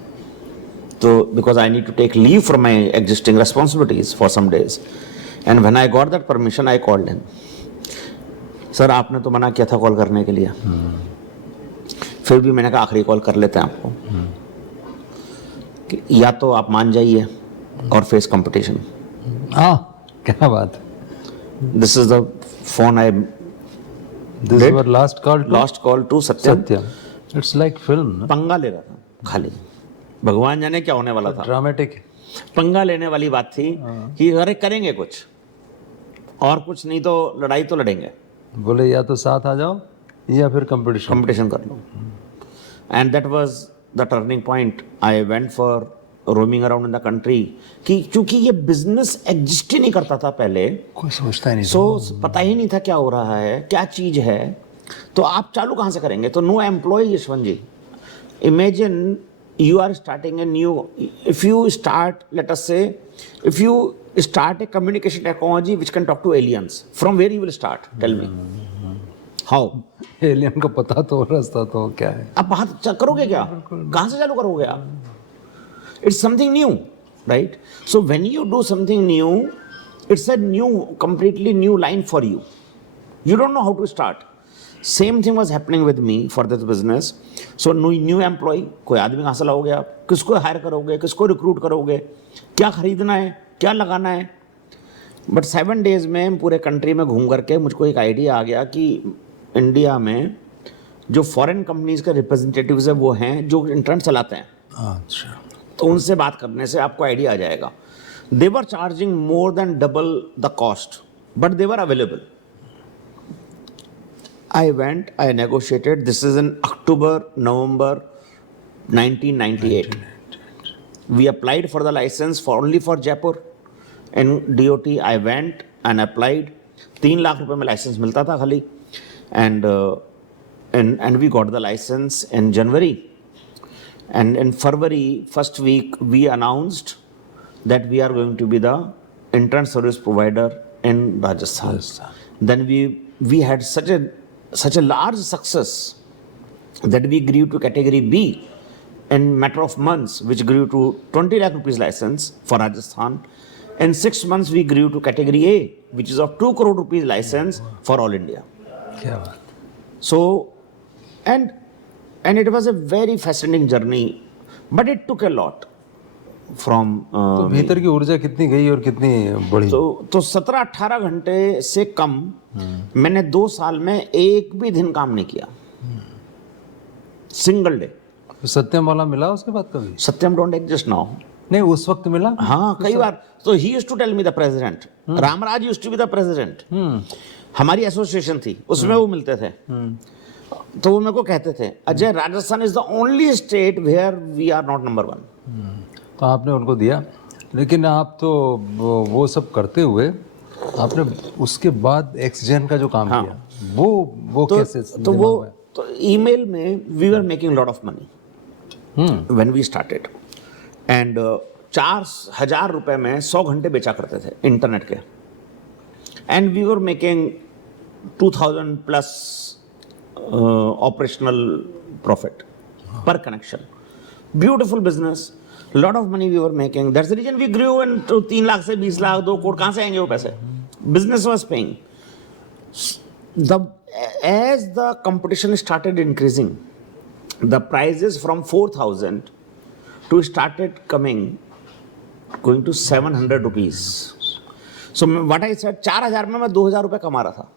तो because I need to take leave from my existing responsibilities for some days. And when I got that permission I called him. Sir आपने तो मना किया था कॉल करने के लिए, फिर भी मैंने कहा आखिरी कॉल कर लेते हैं आपको, कि या तो आप मान जाइए और फेस कंपटीशन. हाँ, क्या बात है. This is the phone I This is our last call to last call to Satyam. Satyam. It's like film, no? पंगा ले रहा था खाली, भगवान जाने क्या होने वाला था. Dramatic. पंगा लेने वाली बात थी कि अरे करेंगे कुछ और कुछ नहीं तो लड़ाई तो लड़ेंगे, बोले या तो साथ आ जाओ या फिर कंपटीशन. कंपटीशन कर लो. And that was the turning point. I went for roaming around in the country, कि क्योंकि ये बिजनेस एग्जिस्ट ही नहीं करता था पहले, कोई सोचता ही नहीं. सो पता ही नहीं था क्या हो रहा है, क्या चीज है, तो आप चालू कहाँ से करेंगे. तो no employ Yashwant ji. Imagine you are starting a new, if you start, let us say, if you start a communication technology which can talk to aliens, from where you will start, tell me how. Alien का पता तो रास्ता तो क्या है. आप बात करोगे क्या, कहाँ से चालू करोगे आप. It's something new, right? So when you do something new, it's a new, completely new line for you. You don't know how to start. Same thing was happening with me for this business. So new employee, कोई आदमी कहाँ से लाओगे आप, किसको higher करोगे, किसको recruit करोगे, क्या खरीदना है, क्या लगाना है. बट 7 days में पूरे कंट्री में घूम करके मुझको एक आइडिया आ गया कि इंडिया में जो फॉरेन कंपनीज के रिप्रेजेंटेटिव्स हैं वो हैं जो इंटरनेट चलाते हैं. अच्छा. तो उनसे बात करने से आपको आइडिया आ जाएगा. They were charging more than double the cost, but they were available. I went, I negotiated. This is in October, November 1998. We applied for the license for only for Jaipur. In DOT, I went and applied. 3 lakh रुपए में licence मिलता था खाली. And we got the license in January. And in February, first week, we announced that we are going to be the internet service provider in Rajasthan. Then we had such a large success that we grew to category B in matter of months, which grew to 20 lakh rupees license for Rajasthan. In 6 months, we grew to category A, which is of 2 crore rupees license for all India. क्या बात. So, and it was a very fascinating journey, but it took a lot from तो भीतर की ऊर्जा कितनी गई और कितनी बढ़ी. तो 17-18 घंटे से कम मैंने 2 साल में एक भी दिन काम नहीं किया, सिंगल डे. सत्यम वाला मिला उसके बाद कभी. Satyam don't exist now. नहीं उस वक्त मिला. हाँ कई बार. तो he used to tell me the president, Ramraj used to be the president. हमारी एसोसिएशन थी उसमें वो मिलते थे. तो वो मेरे को कहते थे Ajay Rajasthan is the only state where we are not number 1. तो आपने उनको दिया, लेकिन आप तो वो सब करते हुए आपने उसके बाद एक्सजेन का जो काम किया वो कैसे. तो ईमेल में we were making lot of money when we started. And 4,000 रुपए में 100 घंटे बेचा करते थे इंटरनेट के. And we were making 2,000 plus operational profit per connection. Beautiful business, lot of money we were making. That's the reason we grew and 3 lakh से 20 लाख 2 करोड़ कहाँ से आएंगे वो पैसे. business was paying. As the competition started increasing, the prices from 4,000 to started going to 700 rupees. So what I said, 4,000 में मैं 2,000 रुपये कमा रहा था,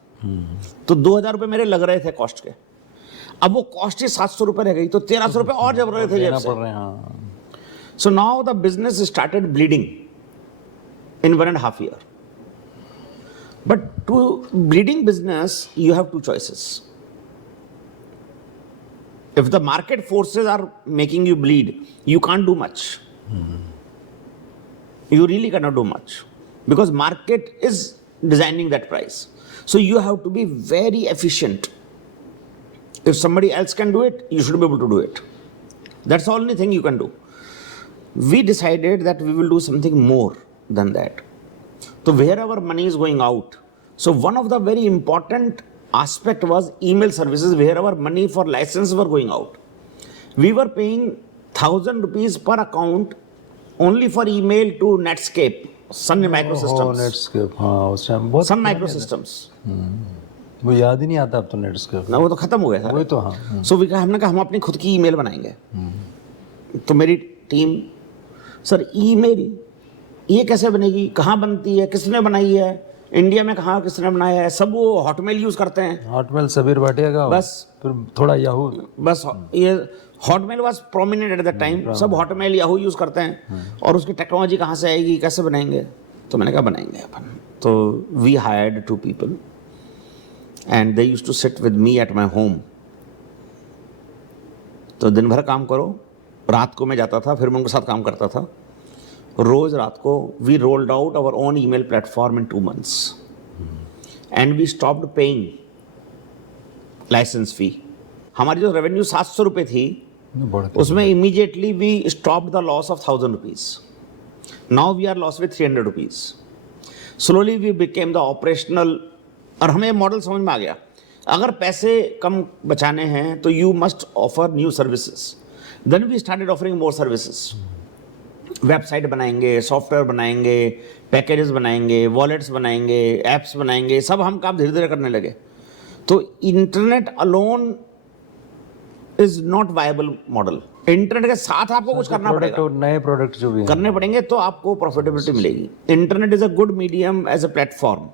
तो 2,000 रुपये मेरे लग रहे थे कॉस्ट के. अब वो कॉस्ट ही 700 रुपये रह गई, तो 1,300 रुपये और जब रहे थे जेब से. So now the business started bleeding in 1.5 years. But to bleeding business, you have two choices. If the market forces are making you bleed, you can't do much. You really cannot do much because market is designing that price. So you have to be very efficient. If somebody else can do it, you should be able to do it. That's the only thing you can do. We decided that we will do something more than that. So where our money is going out, so one of the very important aspect was email services, where our money for license were going out. We were paying 1,000 rupees per account only for email to Netscape, Sun Microsystems. Netscape, हाँ उस time बहुत Sun Microsystems. वो याद ही नहीं आता अब तो Netscape. ना वो तो खत्म हो गया था. वही तो हाँ. सो हमने कहा हम अपनी खुद की ईमेल बनाएंगे. तो मेरी टीम, सर ईमेल ये कैसे बनेगी, कहाँ बनती है, किसने बनाई है, इंडिया में कहाँ किसने बनाया है, सब वो हॉटमेल यूज करते हैं. हॉटमेल सबीर भाटिया का, बस फिर थोड़ा याहू. बस ये Hotmail was prominent at the time. सब हॉटमेल याहू यूज करते हैं. और उसकी टेक्नोलॉजी कहाँ से आएगी, कैसे बनाएंगे. तो मैंने कहा बनाएंगे अपन. तो we hired 2 people and they used to sit with me at my home. तो दिन भर काम करो, रात को मैं जाता था, फिर मैं उनके साथ काम करता था. रोज रात को we rolled out our own email platform in 2 months and we stopped paying licence fee. हमारी जो रेवेन्यू 700 रुपये थी, उसमें immediately we stopped the loss of 1,000 rupees. Now we are loss with 300 rupees. Slowly we became the operational. और हमें model समझ में आ गया, अगर पैसे कम बचाने हैं तो you must offer new services. Then we started offering more services. Website बनाएंगे, सॉफ्टवेयर बनाएंगे, पैकेजेस बनाएंगे, वॉलेट्स बनाएंगे, एप्स बनाएंगे, सब हम काम धीरे धीरे करने लगे. तो internet alone is not viable model. Internet के साथ आपको कुछ करना पड़ेगा, नए प्रोडक्ट जो भी करने पड़ेंगे, तो आपको प्रॉफिटेबिलिटी मिलेगी. Internet is a good medium as a platform.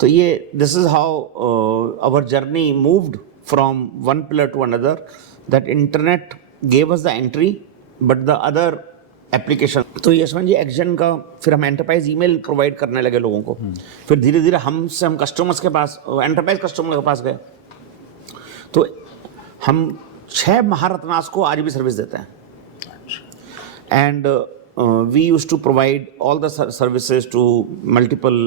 तो ये this is how our journey moved from one pillar to another. That internet gave us the entry but the other application. तो यशवंत जी एक्शन का फिर हम enterprise email provide करने लगे लोगों को. फिर धीरे धीरे हम कस्टमर्स के पास, एंटरप्राइज कस्टमर के पास गए. तो हम 6 महारत्नास को आज भी सर्विस देते हैं. And we used to provide all the services to multiple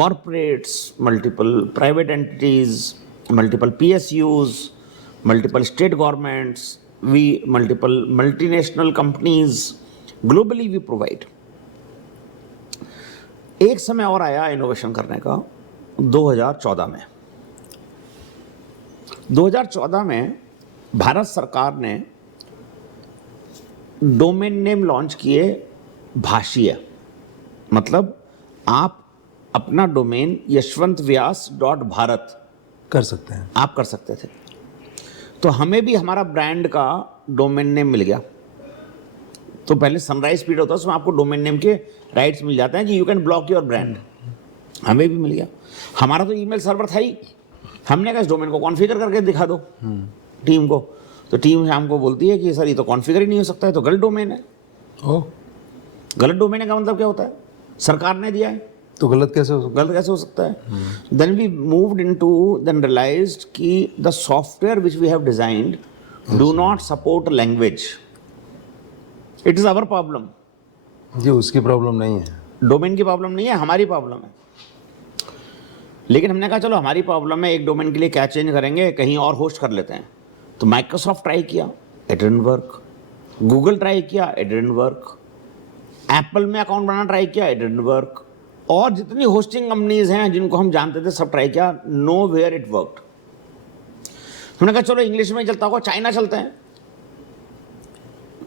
corporates, multiple private entities, multiple PSUs, multiple state governments, multiple multinational companies. Globally we provide. एक समय और आया इनोवेशन करने का 2014 में. 2014 में भारत सरकार ने डोमेन नेम लॉन्च किए भाषीय. मतलब आप अपना डोमेन yashwantvyas.bharat कर सकते हैं, आप कर सकते थे. तो हमें भी हमारा ब्रांड का डोमेन नेम मिल गया. तो पहले सनराइज स्पीड होता है, उसमें आपको डोमेन नेम के राइट्स मिल जाते हैं कि you can block your brand. हमें भी मिल गया. हमारा तो ईमेल सर्वर था ही. हमने कहा इस डोमेन को कॉन्फ़िगर करके दिखा दो टीम को. तो टीम शाम को बोलती है कि सर ये तो कॉन्फ़िगर ही नहीं हो सकता है, तो गलत डोमेन है. ओह, गलत डोमेन का मतलब क्या होता है, सरकार ने दिया है तो गलत कैसे हो सकता गलत कैसे हो सकता है. Then we moved into, then realised कि the software which we have designed do not support language. It is our problem. ये उसकी प्रॉब्लम नहीं है, डोमेन की प्रॉब्लम नहीं है, हमारी प्रॉब्लम है. लेकिन हमने कहा चलो हमारी प्रॉब्लम है, एक डोमेन के लिए क्या चेंज करेंगे, कहीं और होस्ट कर लेते हैं. तो माइक्रोसॉफ्ट ट्राई किया, it didn't work. Google try किया, इट डिडंट वर्क. एप्पल में अकाउंट बनाना ट्राई किया, इट डिडंट वर्क. और जितनी होस्टिंग कंपनीज हैं जिनको हम जानते थे सब ट्राई किया, नो वेयर इट वर्कड. हमने कहा चलो इंग्लिश में चलता होगा, चाइना चलते हैं.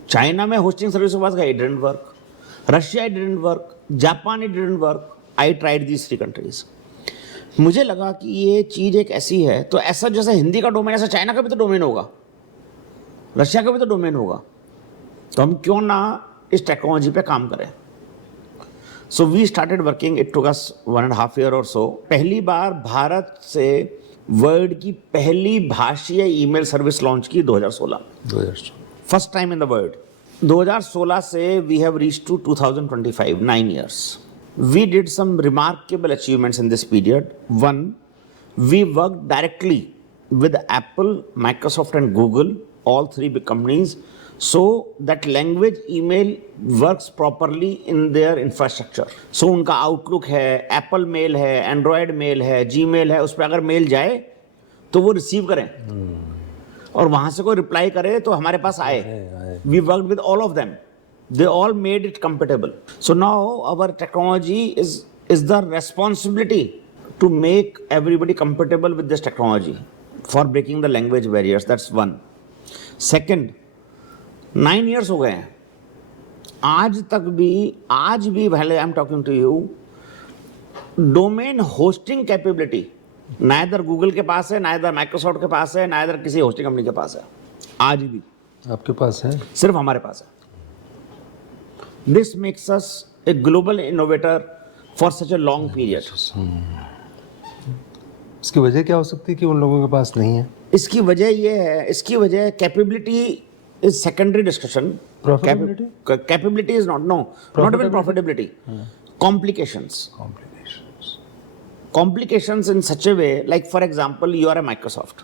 चाइना में होस्टिंग सर्विस के पास गए, it didn't work. Russia it didn't work. Japan it didn't work. I tried these 3 countries. मुझे लगा कि ये चीज़ एक ऐसी है, तो ऐसा जैसे हिंदी का डोमेन, ऐसा चाइना का भी तो डोमेन होगा, रशिया का भी तो डोमेन होगा, तो हम क्यों ना इस टेक्नोलॉजी पे काम करें। So we started working, it took us 1.5 year और सो। पहली बार भारत से वर्ल्ड की पहली भाषीय ईमेल सर्विस लॉन्च की 2016, 2016 first time in the world. 2016 से we have reached to 2025, 9 years. We did some remarkable achievements in this period. One, we worked directly with Apple, Microsoft and Google, all 3 big companies, so that language email works properly in their infrastructure. So उनका Outlook है, Apple Mail है, Android Mail है, Gmail है, उस पर अगर mail जाए तो वो रिसीव करें, और वहाँ से कोई रिप्लाई करे तो हमारे पास आए। We worked with all of them. They all made it compatible. So now our technology is the responsibility to make everybody compatible with this technology for breaking the language barriers. That's one. Second, 9 years हो गए हैं, आज भी पहले I'm talking to you, domain hosting capability neither Google के पास है, neither Microsoft के पास है, neither किसी hosting company के पास है, आज भी आपके पास है, सिर्फ हमारे पास है। This makes us a global innovator for such a long period. इसकी वजह क्या हो सकती है कि उन लोगों के पास नहीं है? इसकी वजह ये है, इसकी वजह capability is secondary discussion. Profitability? Capability is not, no, not even profitability, complications in such a way, like for example you are a Microsoft,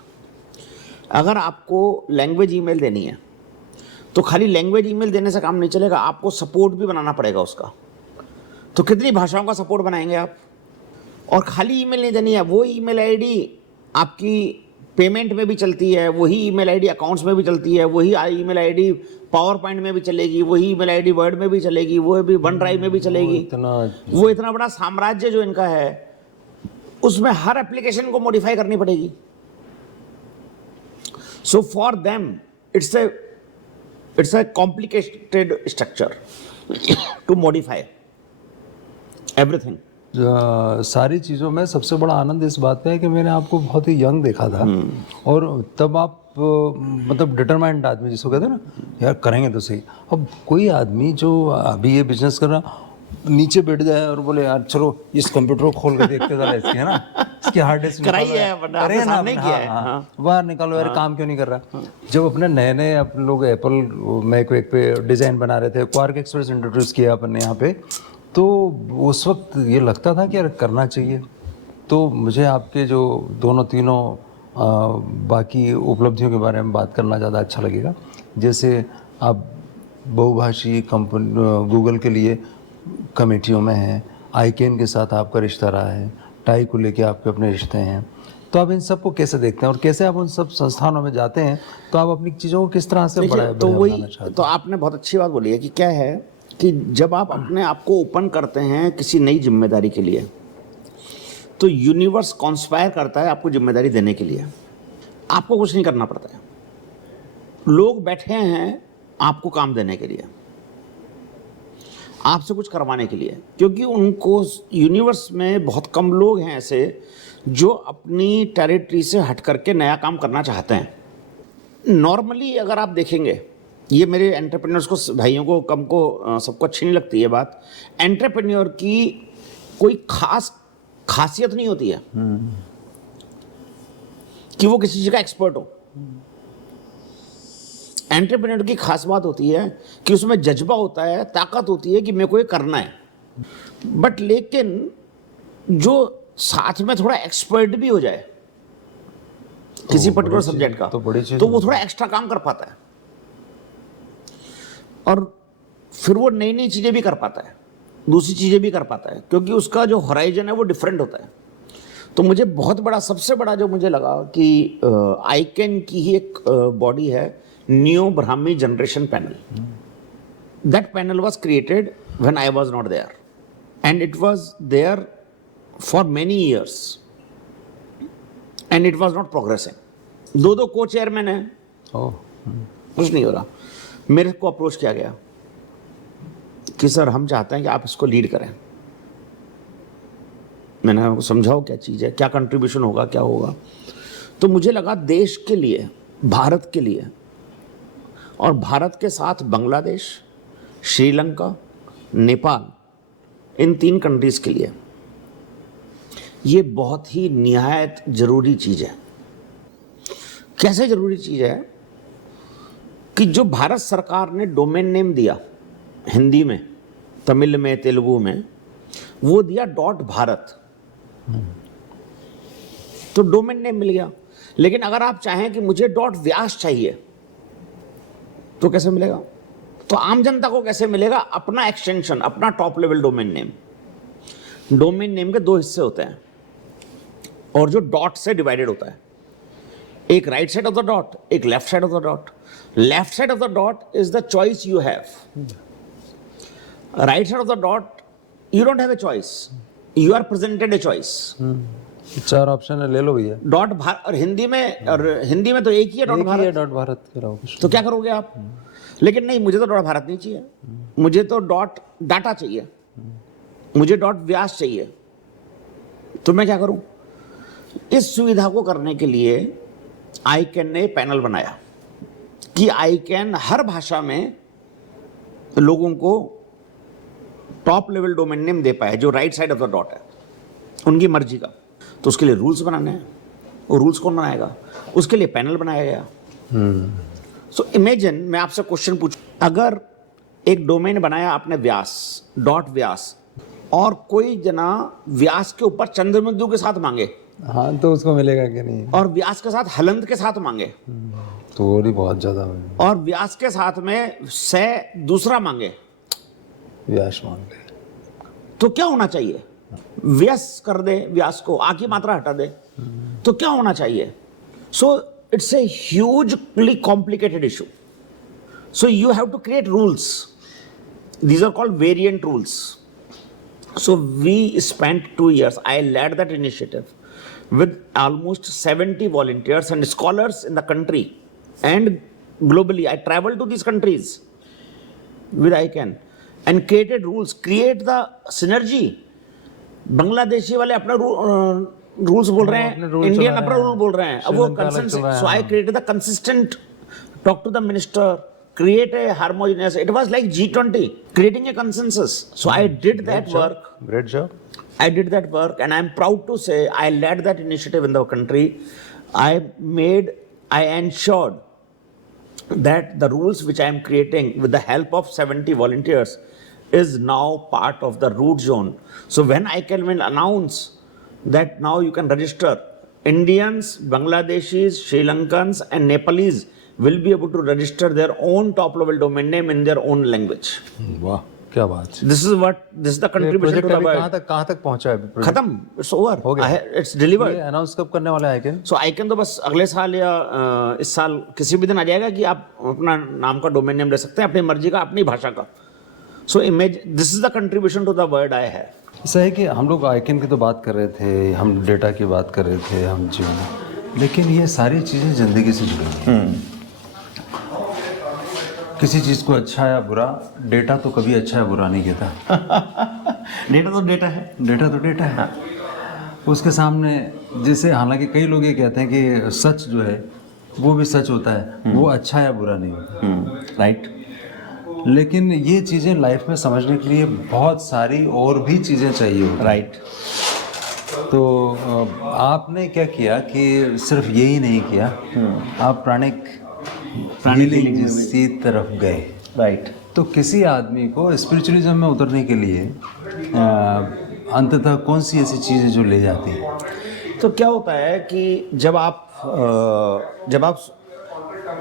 अगर आपको लैंग्वेज ईमेल देनी है तो खाली लैंग्वेज ईमेल देने से काम नहीं चलेगा, आपको सपोर्ट भी बनाना पड़ेगा उसका। तो कितनी भाषाओं का सपोर्ट बनाएंगे आप? और खाली ईमेल नहीं देनी है, वो ईमेल आईडी आपकी पेमेंट में भी चलती है, वही ईमेल आईडी अकाउंट्स में भी चलती है, वही ईमेल आईडी पावर पॉइंट में भी चलेगी, वही ईमेल आईडी वर्ड में भी चलेगी, वो भी वन ड्राइव में भी चलेगी। वो इतना बड़ा साम्राज्य जो इनका है, उसमें हर एप्लीकेशन को मॉडिफाई करनी पड़ेगी। So for them it's a complicated structure to modify everything. सारी चीज़ों में सबसे बड़ा आनंद इस बात का है कि मैंने आपको बहुत ही यंग देखा था, और तब आप मतलब डिटरमाइंड आदमी जिसको कहते हैं ना, यार करेंगे तो सही। अब कोई आदमी जो अभी ये बिजनेस कर रहा नीचे बैठ जाए और बोले यार चलो इस कंप्यूटर को खोल कर देखते जरा इसकी, है ना, इसकी हार्ड डिस्क बाहर निकालो यार, काम क्यों नहीं कर रहा। जब अपने नए अपन लोग एप्पल मैक वेक पे डिज़ाइन बना रहे थे, क्वार्क एक्सप्रेस इंट्रोड्यूस किया अपन ने यहाँ पे, तो उस वक्त ये लगता था कि यार करना चाहिए। तो मुझे आपके जो तीनों बाकी उपलब्धियों के बारे में बात करना ज़्यादा अच्छा लगेगा। जैसे आप बहुभाषी कंपनी गूगल के लिए कमेटियों में हैं, आईकेन के साथ आपका रिश्ता रहा है, टाई को लेके आपके अपने रिश्ते हैं, तो आप इन सब को कैसे देखते हैं और कैसे आप उन सब संस्थानों में जाते हैं, तो आप अपनी चीज़ों को किस तरह से बढ़ाना चाहते हैं? तो आपने बहुत अच्छी बात बोली है कि क्या है कि जब आप अपने आप को ओपन करते हैं किसी नई जिम्मेदारी के लिए, तो यूनिवर्स कॉन्स्पायर करता है आपको जिम्मेदारी देने के लिए। आपको कुछ नहीं करना पड़ता है, लोग बैठे हैं आपको काम देने के लिए, आपसे कुछ करवाने के लिए, क्योंकि उनको यूनिवर्स में बहुत कम लोग हैं ऐसे जो अपनी टेरिटरी से हट करके नया काम करना चाहते हैं। नॉर्मली अगर आप देखेंगे, ये मेरे एंटरप्रेन्योर्स को, भाइयों को, कम को, सबको अच्छी नहीं लगती है बात, एंटरप्रेन्योर की कोई खासियत नहीं होती है कि वो किसी चीज़ का एक्सपर्ट हो। एंटरप्रेन्योर की खास बात होती है कि उसमें जज्बा होता है, ताकत होती है कि मेरे को ये करना है, बट लेकिन जो साथ में थोड़ा एक्सपर्ट भी हो जाए किसी पर्टिकुलर सब्जेक्ट का, तो वो थोड़ा एक्स्ट्रा काम कर पाता है और फिर वो नई नई चीज़ें भी कर पाता है, दूसरी चीज़ें भी कर पाता है, क्योंकि उसका जो होराइजन है वो डिफरेंट होता है। तो मुझे बहुत बड़ा, सबसे बड़ा जो मुझे लगा कि आईकेन की ही एक बॉडी है, new Brahmi generation panel. That panel was created when I was not there and it was there for many years and it was not progressing. दो को चेयरमैन है, कुछ नहीं हो रहा। मेरे को अप्रोच किया गया कि सर हम चाहते हैं कि आप इसको लीड करें। मैंने आपको समझाओ क्या चीज़ है, क्या कंट्रीब्यूशन होगा, क्या होगा। तो मुझे लगा देश के लिए, भारत के लिए, और भारत के साथ बांग्लादेश, श्रीलंका, नेपाल, इन 3 कंट्रीज़ के लिए ये बहुत ही निहायत ज़रूरी चीज़ है। कैसे ज़रूरी चीज़ है कि जो भारत सरकार ने डोमेन नेम दिया हिंदी में, तमिल में, तेलुगु में, वो दिया .भारत, तो डोमेन नेम मिल गया। लेकिन अगर आप चाहें कि मुझे .व्यास चाहिए तो कैसे मिलेगा? तो आम जनता को कैसे मिलेगा? अपना एक्सटेंशन, अपना top level domain name. Domain name के 2 हिस्से होते हैं और जो डॉट से डिवाइडेड होता है, एक right side of the dot, एक left side of the dot. Left side of the dot is the choice you have, right side of the dot you don't have a choice, you are presented a choice. 4 option है, ले लो भैया। Dot Bharat, और हिंदी में तो एक ही है dot Bharat. Dot Bharat के रहो, तो क्या करोगे आप? लेकिन नहीं, मुझे तो डॉट भारत नहीं चाहिए, मुझे तो डॉट डाटा चाहिए, मुझे डॉट व्यास चाहिए। तो मैं क्या करूं? इस सुविधा को करने के लिए आईकैन ने पैनल बनाया कि आईकैन हर भाषा में लोगों को टॉप लेवल डोमेन नेम दे पाए जो right side of the dot है, उनकी मर्जी का। तो उसके लिए रूल्स बनाने हैं, वो रूल्स कौन बनाएगा? उसके लिए पैनल बनाया गया। सो इमेजिन, मैं आपसे क्वेश्चन पूछूं, अगर एक डोमेन बनाया आपने व्यास, .व्यास, और कोई जना व्यास के ऊपर चंद्रबिंदु के साथ मांगे, हाँ तो उसको मिलेगा कि नहीं? और व्यास के साथ हलंत के साथ मांगे, तो और ही बहुत ज्यादा है। और व्यास के साथ में से दूसरा मांगे, व्यास मांग ले, तो क्या होना चाहिए? व्यस कर दे व्यास को, आ की मात्रा हटा दे, तो क्या होना चाहिए? So it's a hugely complicated issue. So you have to create rules, these are called variant rules. So we spent 2 years. I led that initiative with almost 70 volunteers and scholars in the country and globally. I traveled to these countries with ICANN and created rules, create the synergy. Bangladeshi वाले अपना rules बोल रहे हैं, Indian अपना rule बोल रहे हैं, अब वो consistent. So I created the consistent, talk to the minister, create a harmonious, it was like G20, creating a consensus. So I did that work. Great job. I did that work and I'm proud to say I led that initiative in the country. I ensured that the rules which I am creating with the help of 70 volunteers is now part of the root zone. So when I can announce that now you can register, Indians, Bangladeshis, Sri Lankans and Nepalese will be able to register their own top level domain name in their own language. वाह, क्या बात है। This is the contribution to the world. कहाँ तक पहुंचा है? खत्म, it's over, हो गया। it's delivered. ये अनाउंस कब करने वाला है आईकैन? So आईकैन तो बस अगले साल या इस साल किसी भी दिन आ जाएगा कि आप अपना नाम का डोमेन नेम ले सकते हैं, अपनी मर्जी का, अपनी भाषा का। So this is the contribution to the world I have. ऐसा है कि हम लोग आईकैन की तो बात कर रहे थे, हम डेटा की बात कर रहे थे, हम जीवन, लेकिन ये सारी चीज़ें ज़िंदगी से जुड़ी हैं। किसी चीज़ को अच्छा या बुरा, डेटा तो कभी अच्छा या बुरा नहीं कहता। डेटा तो डेटा है, डेटा तो डेटा है। उसके सामने जैसे, हालांकि कई लोग ये कहते हैं कि सच जो है वो भी सच होता है, वो अच्छा या बुरा नहीं होता। राइट। लेकिन ये चीज़ें लाइफ में समझने के लिए बहुत सारी और भी चीज़ें चाहिए होती। राइट। तो आपने क्या किया कि सिर्फ यही नहीं किया, आप प्राणिक इसी तरफ गए। राइट। तो किसी आदमी को स्पिरिचुअलिज्म में उतरने के लिए अंततः कौन सी ऐसी चीज़ें जो ले जाती हैं? तो क्या होता है कि जब आप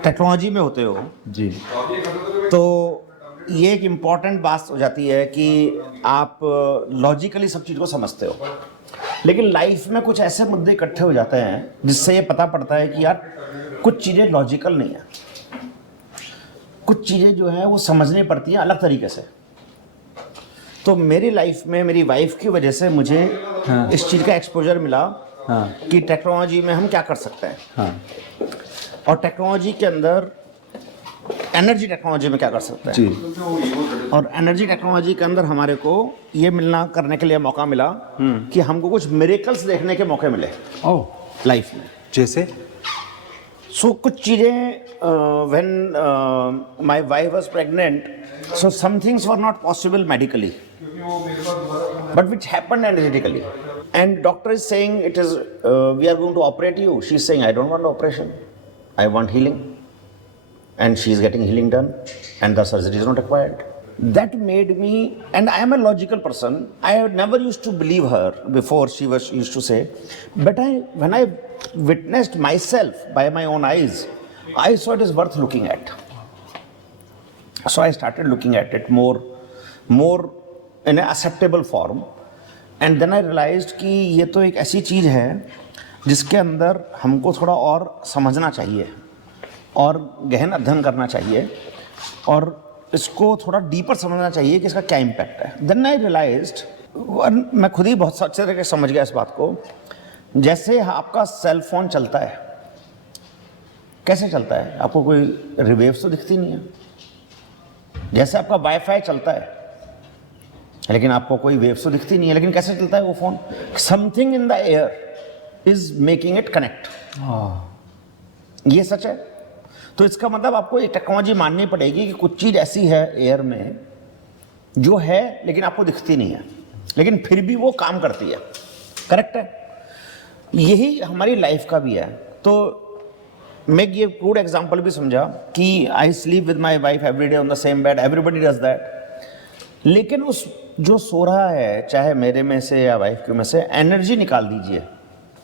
टेक्नोलॉजी में होते हो जी, तो ये एक इम्पॉर्टेंट बात हो जाती है कि आप लॉजिकली सब चीज़ को समझते हो, लेकिन लाइफ में कुछ ऐसे मुद्दे इकट्ठे हो जाते हैं जिससे ये पता पड़ता है कि यार कुछ चीज़ें लॉजिकल नहीं है, कुछ चीज़ें जो हैं वो समझनी पड़ती हैं अलग तरीके से। तो मेरी लाइफ में मेरी वाइफ की वजह से मुझे इस चीज़ का एक्सपोजर मिला कि टेक्नोलॉजी में हम क्या कर सकते हैं। और टेक्नोलॉजी के अंदर एनर्जी टेक्नोलॉजी में क्या कर सकते हैं। जी। और एनर्जी टेक्नोलॉजी के अंदर हमारे को ये मिलना करने के लिए मौका मिला कि हमको कुछ मिरेकल्स देखने के मौके मिले ओह, लाइफ में। जैसे? सो कुछ चीज़ें when my wife was pregnant, so some things were not possible medically but which happened energetically, and doctor is saying it is we are going to operate you. She is saying I don't want operation, I want healing, and she is getting healing done and the surgery is not required. That made me, and I am a logical person, I never used to believe her before. She was used to say, but when I witnessed myself by my own eyes, I saw it is worth looking at. So I started looking at it more in an acceptable form, and then I realized कि ये तो एक ऐसी चीज़ है जिसके अंदर हमको थोड़ा और समझना चाहिए और गहन अध्ययन करना चाहिए और इसको थोड़ा डीपर समझना चाहिए कि इसका क्या इम्पैक्ट है। देन आई रियलाइज्ड, मैं खुद ही बहुत अच्छे तरीके से समझ गया इस बात को, जैसे आपका सेल फोन चलता है, कैसे चलता है? आपको कोई रिवेव्स तो दिखती नहीं है। जैसे आपका वाईफाई चलता है लेकिन आपको कोई वेव्स तो दिखती नहीं है, लेकिन कैसे चलता है वो phone? Something in the air is making it connect. ये सच है। तो इसका मतलब आपको एक टेक्नोलॉजी माननी पड़ेगी कि कुछ चीज़ ऐसी है एयर में जो है लेकिन आपको दिखती नहीं है, लेकिन फिर भी वो काम करती है। करेक्ट है? यही हमारी लाइफ का भी है। तो मैं ये गुड एग्जांपल भी समझा कि I sleep with my wife every day on the same bed, everybody does that, लेकिन उस जो सो रहा है चाहे मेरे में से या वाइफ के में से, एनर्जी निकाल दीजिए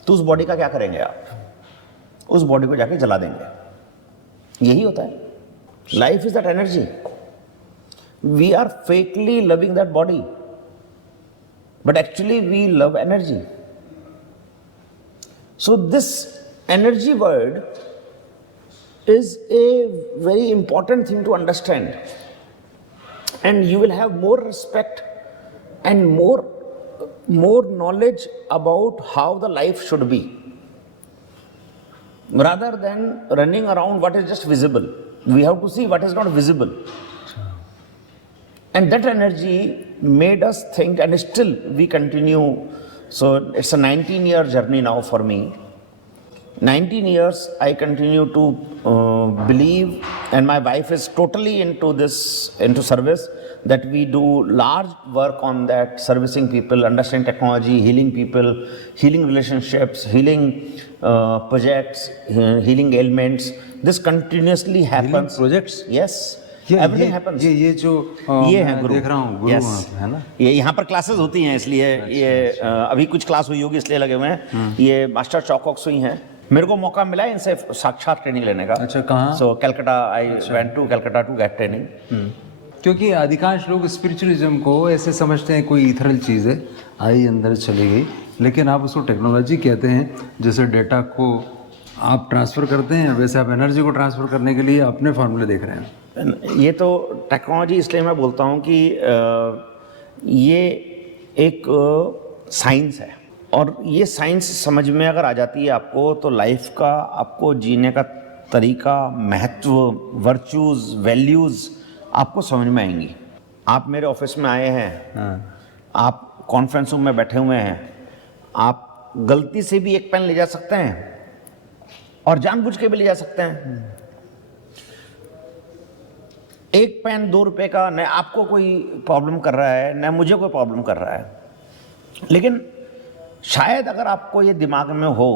तो उस बॉडी का क्या करेंगे आप? उस बॉडी को जाके जला देंगे। यही होता है। Life is that energy. We are fakely loving that body but actually we love energy. So this energy word is a very important thing to understand, and you will have more respect and more knowledge about how the life should be, rather than running around what is just visible. We have to see what is not visible, and that energy made us think, and still we continue. So it's a 19-year journey now for me. 19 years I continue to believe, and my wife is totally into service, that we do large work on that, servicing people, understanding technology, healing people, healing relationships, healing projects, healing ailments. This continuously happens. projects? Yes. Everything happens. ये जो ये है मैं गुरु। देख रहा हूँ गुरु Yes. वहाँ पे, है ना? ये यहाँ पर क्लासेस होती हैं, इसलिए ये अभी कुछ क्लास हुई होगी इसलिए लगे हुए हैं। ये मास्टर चौकॉक्स हुई हैं। मेरे को मौका मिला है इनसे साक्षात ट्रेनिंग लेने का। अच्छा, कहाँ? So Calcutta, I went to Calcutta to get training. क्योंकि अधिकांश लोग स्पिरिचुअलिज्म को ऐसे समझते हैं कोई इथरल चीज़ है, आई अंदर चली गई, लेकिन आप उसको टेक्नोलॉजी कहते हैं। जैसे डेटा को आप ट्रांसफ़र करते हैं, वैसे आप एनर्जी को ट्रांसफ़र करने के लिए अपने फॉर्मूले देख रहे हैं। ये तो टेक्नोलॉजी इसलिए मैं बोलता हूँ कि ये एक साइंस है, और ये साइंस समझ में अगर आ जाती है आपको, तो लाइफ का आपको जीने का तरीका, महत्व, वर्च्यूज़, वैल्यूज़ आपको समझ में आएंगी। आप मेरे ऑफिस में आए हैं, आप कॉन्फ्रेंस रूम में बैठे हुए हैं, आप गलती से भी एक पेन ले जा सकते हैं और जानबूझ के भी ले जा सकते हैं। एक पेन 2 रुपए का, न आपको कोई प्रॉब्लम कर रहा है न मुझे कोई प्रॉब्लम कर रहा है, लेकिन शायद अगर आपको ये दिमाग में हो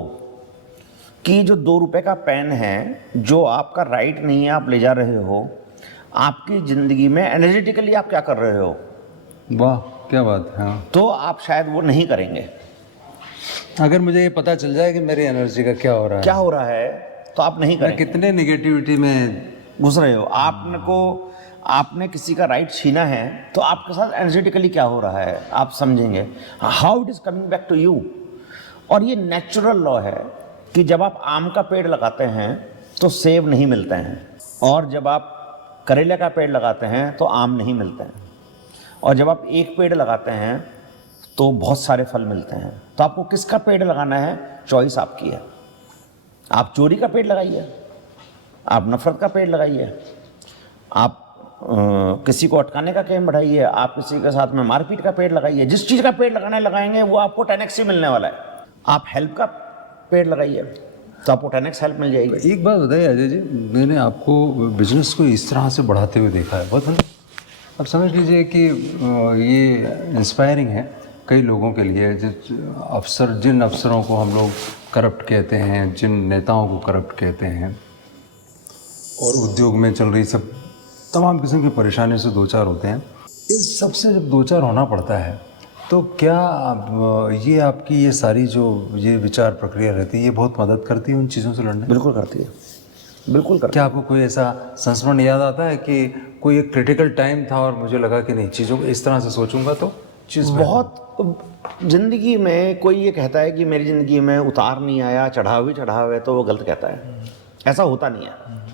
कि जो 2 रुपए का पेन है, जो आपका राइट नहीं है, आप ले जा रहे हो, आपकी ज़िंदगी में एनर्जेटिकली आप क्या कर रहे हो, वाह क्या बात है। हाँ। तो आप शायद वो नहीं करेंगे। अगर मुझे ये पता चल जाए कि मेरी एनर्जी का क्या हो रहा है, क्या हो रहा है, तो आप नहीं मैं करेंगे। कितने निगेटिविटी में घुस रहे हो। आपने किसी का राइट छीना है, तो आपके साथ एनर्जेटिकली क्या हो रहा है आप समझेंगे, how it is coming back to you. और ये नेचुरल लॉ है कि जब आप आम का पेड़ लगाते हैं तो सेब नहीं मिलते हैं, और जब आप करेले का पेड़ लगाते हैं तो आम नहीं मिलते हैं, और जब आप एक पेड़ लगाते हैं तो बहुत सारे फल मिलते हैं। तो आपको किसका पेड़ लगाना है, चॉइस आपकी है। आप चोरी का पेड़ लगाइए, आप नफरत का पेड़ लगाइए, आप किसी को अटकाने का गेम बढ़ाइए, आप किसी के साथ में मारपीट का पेड़ लगाइए, जिस चीज़ का पेड़ लगाएंगे वो आपको 10x ही मिलने वाला है। आप हेल्प का पेड़ लगाइए तो आपको 10x हेल्प मिल जाएगी। एक बात बताइए अजय जी, मैंने आपको बिजनेस को इस तरह से बढ़ाते हुए देखा है बहुत। अब समझ लीजिए कि ये इंस्पायरिंग है कई लोगों के लिए, जिन अफसरों को हम लोग करप्ट कहते हैं, जिन नेताओं को करप्ट कहते हैं, और उद्योग में चल रही सब तमाम किस्म की परेशानियों से दो चार होते हैं। इस सबसे जब दो चार होना पड़ता है तो क्या ये आपकी ये सारी जो ये विचार प्रक्रिया रहती है ये बहुत मदद करती है उन चीज़ों से लड़ने? बिल्कुल करती है, बिल्कुल करती है। क्या आपको कोई ऐसा संस्मरण याद आता है कि कोई एक क्रिटिकल टाइम था और मुझे लगा कि नहीं, चीज़ों को इस तरह से सोचूंगा तो चीज़ बहुत ज़िंदगी में कोई ये कहता है कि मेरी ज़िंदगी में उतार नहीं आया, चढ़ाव ही चढ़ाव है, तो वो गलत कहता है। ऐसा होता नहीं है।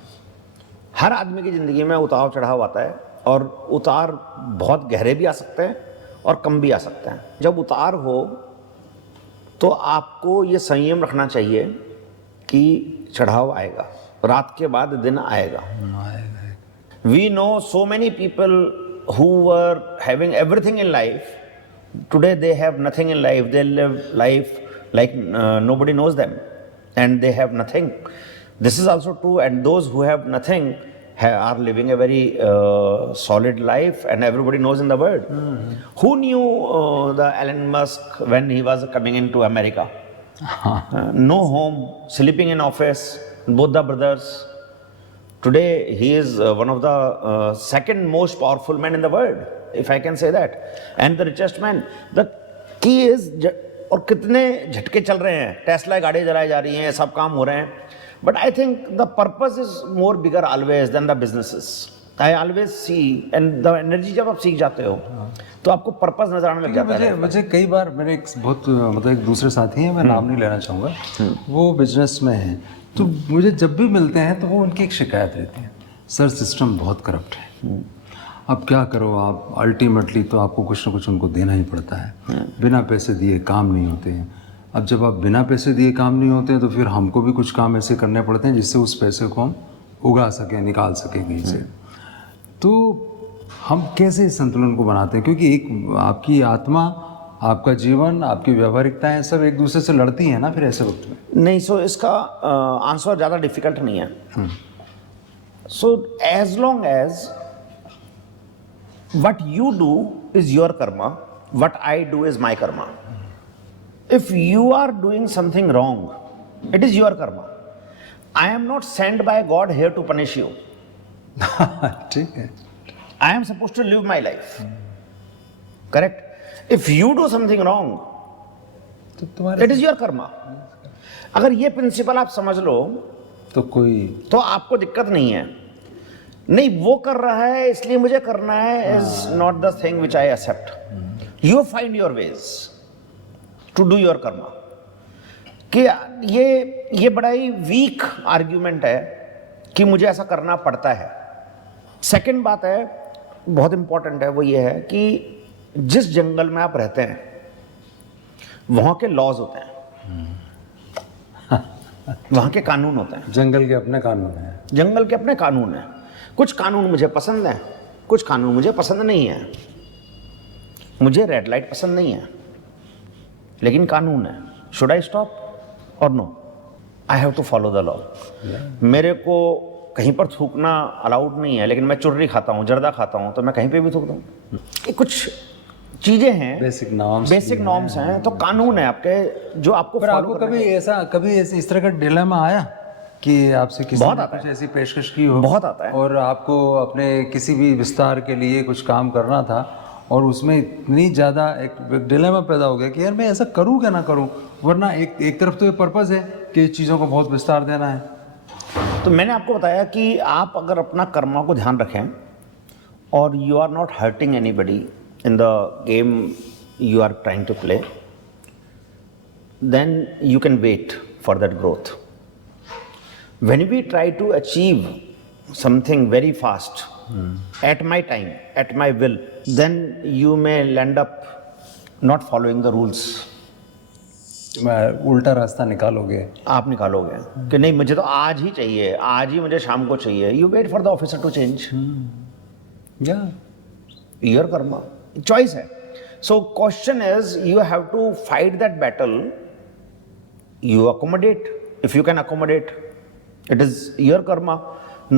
हर आदमी की ज़िंदगी में उतार चढ़ाव आता है, और उतार बहुत गहरे भी आ सकते हैं और कम भी आ सकते हैं। जब उतार हो तो आपको ये संयम रखना चाहिए कि चढ़ाव आएगा, रात के बाद दिन आएगा। We know so many people who were having everything in life. Today they have nothing in life. They live life like nobody knows them, and they have nothing. This is also true. And those who have nothing are living a very solid life, and everybody knows in the world. Who knew the Elon Musk when he was coming into America? No home, sleeping in office. Both the brothers. Today, he is one of the second most powerful men in the world, if I can say that, and the richest man. The key is, और कितने झटके चल रहे हैं, Tesla गाड़ी जलाई जा रही हैं, सब काम हो रहे हैं, but I think the purpose is more bigger always than the businesses. I always see, and the energy जब आप सीख जाते हो, तो आपको पर्पस नजर आने लग जाता है। मुझे कई बार मेरे एक बहुत मतलब एक दूसरे साथी हैं, मैं नाम नहीं लेना चाहूँगा, वो बिजनेस में हैं, तो मुझे जब भी मिलते हैं तो वो उनकी एक शिकायत रहती है, सर सिस्टम बहुत करप्ट है। अब क्या करो आप, अल्टीमेटली तो आपको कुछ ना कुछ उनको देना ही पड़ता है, बिना पैसे दिए काम नहीं होते हैं। अब जब आप बिना पैसे दिए काम नहीं होते हैं तो फिर हमको भी कुछ काम ऐसे करने पड़ते हैं जिससे उस पैसे को हम उगा सकें, निकाल सकें कहीं से। तो हम कैसे इस संतुलन को बनाते हैं, क्योंकि एक आपकी आत्मा, आपका जीवन, आपकी व्यावहारिकताएं सब एक दूसरे से लड़ती हैं ना फिर ऐसे वक्त में। नहीं, सो इसका आंसर ज़्यादा डिफिकल्ट नहीं है। So as long as what you do is your karma, what I do is my karma. If you are doing something wrong, it is your karma. I am not sent by God here to punish you. ठीक है। I am supposed to live my life. Correct? If you do something wrong, तो तुम्हारे it is your karma. अगर ये principal आप समझ लो तो आपको दिक्कत नहीं है। नहीं, वो कर रहा है इसलिए मुझे करना है, is not the thing which I accept. You find your ways to do your karma. कि ये बड़ा ही वीक आर्ग्यूमेंट है कि मुझे ऐसा करना पड़ता है। सेकंड बात है, बहुत इंपॉर्टेंट है, वो ये है कि जिस जंगल में आप रहते हैं वहाँ के लॉज होते हैं, वहाँ के कानून होते हैं। जंगल के अपने कानून हैं। जंगल के अपने कानून हैं। कुछ कानून मुझे पसंद हैं, कुछ कानून मुझे पसंद नहीं है। मुझे रेड लाइट पसंद नहीं है, लेकिन कानून है। Should I stop or no? I have to follow the law. मेरे को कहीं पर थूकना अलाउड नहीं है, लेकिन मैं चुर्री खाता हूँ, जर्दा खाता हूँ, तो मैं कहीं पे भी थूक दूँ। ये कुछ चीजें हैं, बेसिक नॉर्म्स हैं, तो कानून है आपके जो आपको पर आपको कभी इस तरह का डिलेमा आया कि आपसे किसी ने कुछ ऐसी पेशकश की हो? बहुत आता है। और आपको अपने किसी भी विस्तार के लिए कुछ काम करना था और उसमें इतनी ज़्यादा एक डिलेमा पैदा हो गया कि यार मैं ऐसा करूं क्या ना करूं, वरना एक तरफ तो ये पर्पस है कि चीज़ों को बहुत विस्तार देना है। तो मैंने आपको बताया कि आप अगर अपना कर्मा को ध्यान रखें और you are not hurting anybody in the game you are trying to play, then you can wait for that growth. When we try to achieve something very fast, at my time, at my will, then you may end up not following the rules. उल्टा रास्ता निकालोगे। आप निकालोगे कि नहीं मुझे तो आज ही चाहिए, आज ही मुझे शाम को चाहिए, you wait for the officer to change. या योर कर्मा, चॉइस है। So question is you have to fight that battle, you accommodate. If you can accommodate, it is your karma,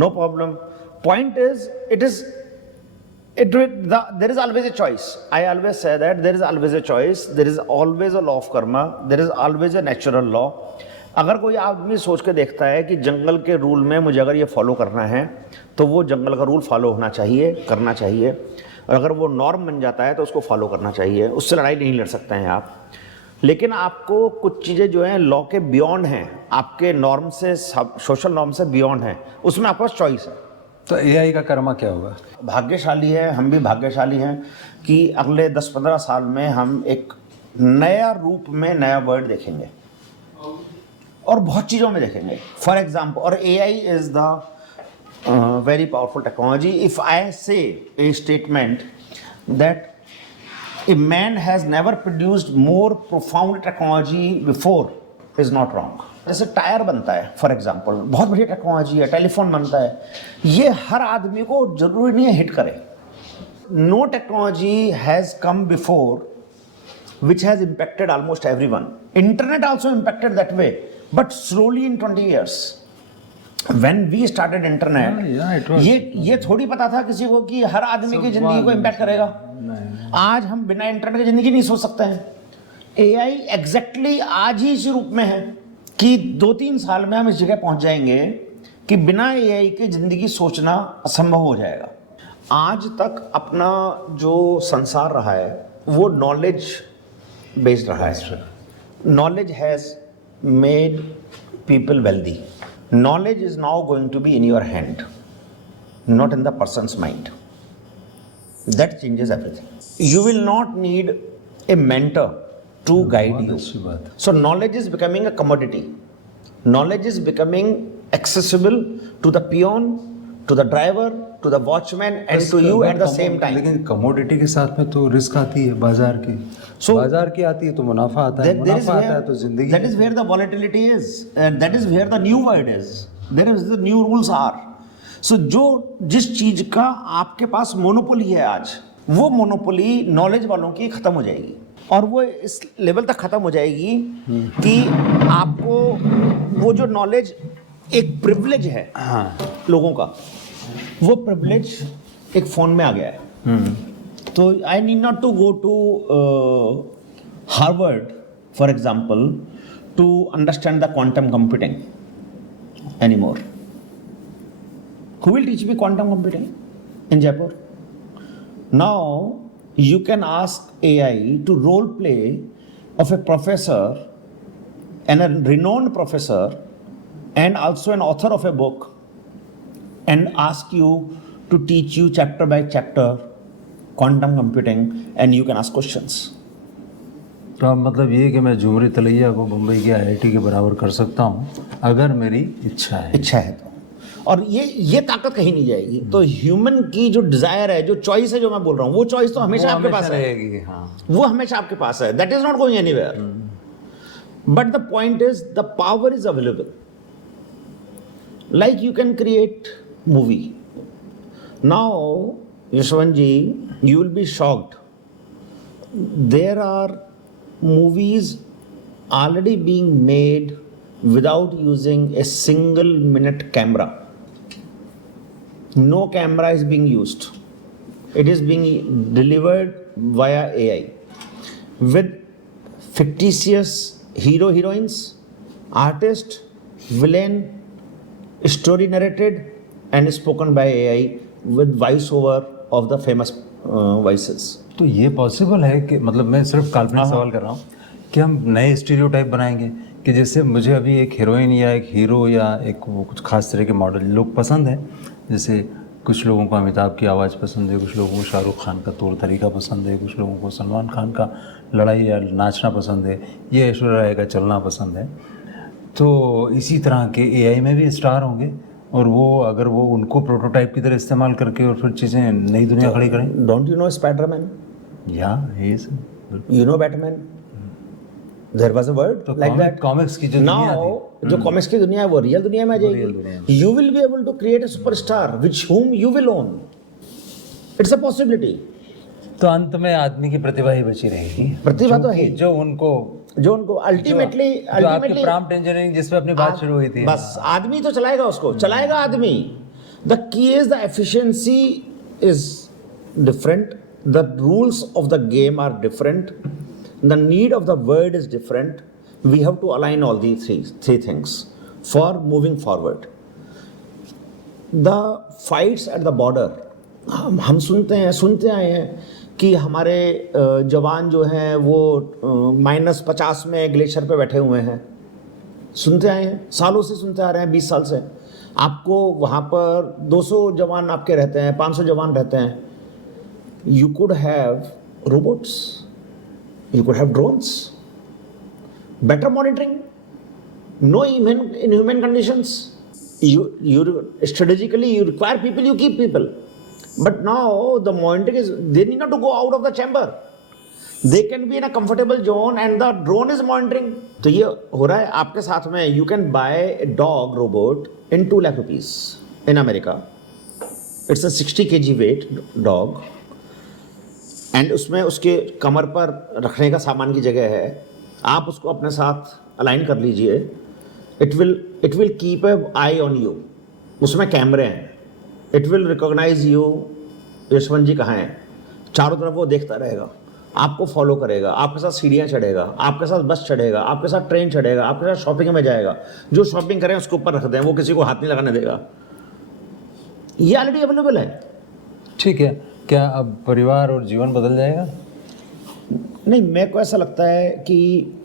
no problem. Point is, there is always a choice. I always say that there is always a choice. There is always a law of karma. There is always a natural law. अगर कोई आदमी सोच के देखता है कि जंगल के rule में मुझे अगर ये फॉलो करना है तो वो जंगल का रूल फॉलो होना चाहिए, करना चाहिए, और अगर वो नॉर्म बन जाता है तो उसको फॉलो करना चाहिए। उससे लड़ाई नहीं लड़ सकते हैं आप। लेकिन आपको कुछ चीज़ें जो हैं लॉ के बियॉन्ड हैं, आपके नॉर्म से, सोशल नॉर्म से बियॉन्ड हैं, उसमें आपके पास चॉइस है। तो एआई का कर्मा क्या होगा? भाग्यशाली है, हम भी भाग्यशाली हैं कि अगले 10-15 साल में हम एक नया रूप में नया वर्ड देखेंगे और बहुत चीज़ों में देखेंगे। फॉर एग्जाम्पल, और AI is the very powerful technology. If I say a statement that a man has never produced more profound technology before is not wrong. जैसे टायर बनता है फॉर एग्जाम्पल, बहुत बड़ी टेक्नोलॉजी है, टेलीफोन बनता है, ये हर आदमी को जरूरी नहीं है हिट करे। No technology has come before which has impacted almost everyone. Internet also impacted that way, but slowly in 20 years when we started internet, ये थोड़ी पता था किसी को कि हर आदमी की जिंदगी को इम्पैक्ट करेगा। आज हम बिना इंटरनेट की जिंदगी नहीं सोच सकते हैं। एआई एग्जैक्टली आज ही इसी रूप में है कि 2-3 साल में हम इस जगह पहुंच जाएंगे कि बिना एआई के जिंदगी सोचना असंभव हो जाएगा। आज तक अपना जो संसार रहा है वो नॉलेज बेस्ड रहा है। Knowledge has made people wealthy. Knowledge is now going to be in your hand, not in the person's mind. That changes everything. You will not need a mentor to guide you. So knowledge is becoming a commodity. Knowledge is becoming accessible to the peon, to the driver, to the watchman and to you at the same time. लेकिन commodity के साथ में तो risk आती है बाजार की। बाजार की आती है तो मुनाफा आता है, मुनाफा आता है तो जिंदगी। That is where the volatility is, and that is where the new word is. There is the new rules are. So जिस चीज का आपके पास मोनोपोली है आज, वो मोनोपोली नॉलेज वालों की खत्म हो जाएगी, और वो इस लेवल तक खत्म हो जाएगी कि आपको वो जो नॉलेज एक प्रिविलेज है लोगों का, वो प्रिविलेज एक फोन में आ गया है। तो I need not to go to Harvard for example to understand the quantum computing anymore. Who will teach me quantum computing in Jaipur? Now you can ask AI to role play of a professor and a renowned professor and also an author of a book and ask you to teach you chapter by chapter quantum computing and you can ask questions. तो अब मतलब ये कि मैं झूमरी तलैया को मुंबई के IIT के बराबर कर सकता हूँ अगर मेरी इच्छा है तो। और ये ताकत कहीं नहीं जाएगी। तो ह्यूमन की जो डिजायर है, जो चॉइस है, जो मैं बोल रहा हूँ, वो चॉइस तो हमेशा आपके पास रहेगी। वो हमेशा आपके पास है। That is not going anywhere. But the point is the power is available. Like you can create movie now, Yashwant ji, you will be shocked, there are movies already being made without using a single minute camera. No camera is being used. It is being delivered via AI with fictitious hero, heroines, artist, villain, story narrated and spoken by AI with voiceover of the famous voices. तो ये possible है कि मतलब मैं सिर्फ काल्पनिक सवाल कर रहा हूँ कि हम नए स्टीरियोटाइप बनाएंगे कि जैसे मुझे अभी एक हीरोइन या एक हीरो या एक वो कुछ खास तरह के मॉडल लोग पसंद हैं, जैसे कुछ लोगों को अमिताभ की आवाज़ पसंद है, कुछ लोगों को शाहरुख खान का तौर तरीका पसंद है, कुछ लोगों को सलमान खान का लड़ाई या नाचना पसंद है, ये ऐश्वर्या राय का चलना पसंद है। तो इसी तरह के एआई में भी स्टार होंगे और वो अगर वो उनको प्रोटोटाइप की तरह इस्तेमाल करके और फिर चीज़ें नई दुनिया खड़ी करें। Don't you know Spiderman? या yes, you know Batman? There was a world तो लाइक दैट। कॉमिक्स की जो दुनिया नाउ जो कॉमिक्स की दुनिया है वो रियल दुनिया में आ जाएगी। You will be able to create a superstar which whom you will own. It's a possibility. तो अंत में आदमी की प्रतिभा ही बची रहेगी, प्रतिभा तो है, जो उनको अल्टीमेटली जो आपकी प्रॉम्प्ट इंजीनियरिंग जिस पे अपनी बात शुरू हुई थी, बस आदमी तो चलाएगा उसको, चलाएगा आदमी। The key is the efficiency is different, the rules of the game are different, the need of the word is different. We have to align all the three things for moving forward. The fights at the border, हम सुनते आए हैं कि हमारे जवान जो हैं वो -50 में ग्लेशियर पे बैठे हुए हैं। सुनते आए हैं, सालों से सुनते आ रहे हैं, 20 साल से। आपको वहाँ पर 200 जवान आपके रहते हैं, 500 जवान रहते हैं। You could have robots, you could have drones, better monitoring, no inhuman conditions. You strategically you require people, you keep people. But now the monitoring is, they need not to go out of the chamber. They can be in a comfortable zone and the drone is monitoring. तो ये हो रहा है आपके साथ में. You can buy a dog robot in 2 lakh rupees in America. It's a 60 kg weight dog. And उसमें उसके कमर पर रखने का सामान की जगह है. आप उसको अपने साथ अलाइन कर लीजिए. It will keep an eye on you. उसमें कैमरे हैं. It will recognize you. Yashwant जी कहाँ हैं, चारों तरफ वो देखता रहेगा, आपको फॉलो करेगा, आपके साथ सीढ़ियाँ चढ़ेगा, आपके साथ बस चढ़ेगा, आपके साथ ट्रेन चढ़ेगा, आपके साथ शॉपिंग में जाएगा. जो शॉपिंग करें उसके ऊपर रख दें, वो किसी को हाथ नहीं लगाने देगा. ये ऑलरेडी अवेलेबल है. ठीक है. क्या अब परिवार और जीवन बदल जाएगा? नहीं, मेरे को ऐसा लगता है कि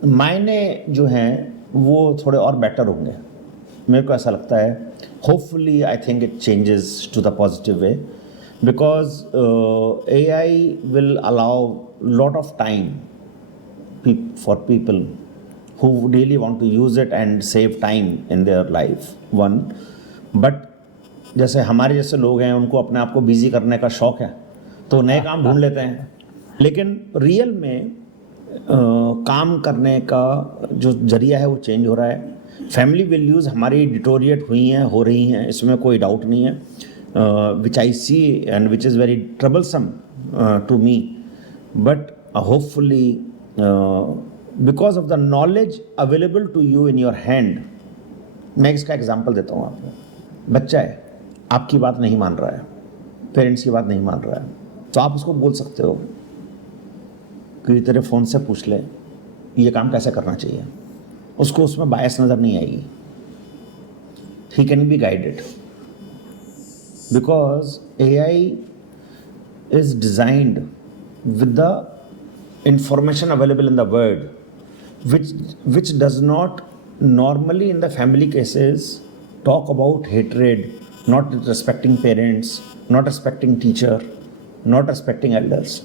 मायने जो हैं वो थोड़े और बेटर होंगे. मेरे को ऐसा लगता है. Hopefully I think it changes to the positive way, because AI will allow lot of time for people who really want to use it and save time in their life. One, but जैसे हमारे जैसे लोग हैं उनको अपने आप को busy करने का शौक है तो नए काम ढूंढ लेते हैं. लेकिन रियल में काम करने का जो जरिया है वो चेंज हो रहा है. फैमिली वैल्यूज़ हमारी डिटोरिएट हुई हैं, हो रही हैं, इसमें कोई डाउट नहीं है. Which I see and which is very troublesome to me, but hopefully because of the knowledge available to you in your hand. मैं इसका एग्जांपल देता हूँ आपको. बच्चा है, आपकी बात नहीं मान रहा है, पेरेंट्स की बात नहीं मान रहा है, तो आप उसको बोल सकते हो कि तेरे फ़ोन से पूछ ले ये काम कैसे करना चाहिए. उसको उसमें बायस नज़र नहीं आएगी. He can be guided because AI is designed with the information available in the world, which does not normally in the family cases talk about hatred, not respecting parents, not respecting teacher, not respecting elders.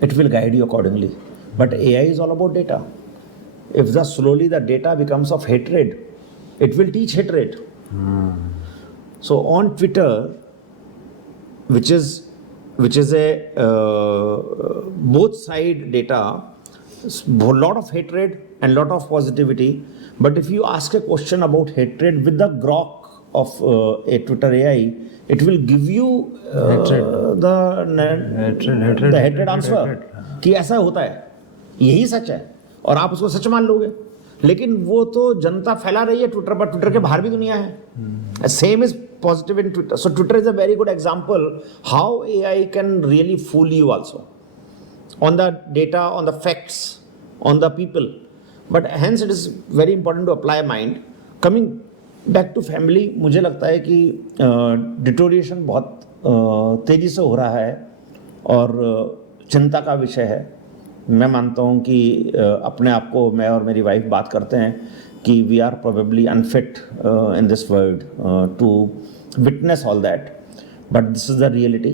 It will guide you accordingly. But AI is all about data. If slowly the data becomes of hatred, it will teach hatred. So on Twitter, which is a both side data, a lot of hatred and lot of positivity. But if you ask a question about hatred with the grok of a Twitter AI, it will give you the hatred answer कि ऐसा होता है, यही सच है, और आप उसको सच मान लोगे. लेकिन वो तो जनता फैला रही है ट्विटर पर. ट्विटर के बाहर भी दुनिया है. Same is positive in Twitter. So Twitter is a very good example how AI can really fool you also on the data, on the facts, on the people. But hence it is very important to apply mind. Coming back to family, मुझे लगता है कि deterioration बहुत तेज़ी से हो रहा है और चिंता का विषय है. मैं मानता हूँ कि अपने आप को, मैं और मेरी वाइफ बात करते हैं कि we are probably unfit in this world to witness all that, but this is the reality.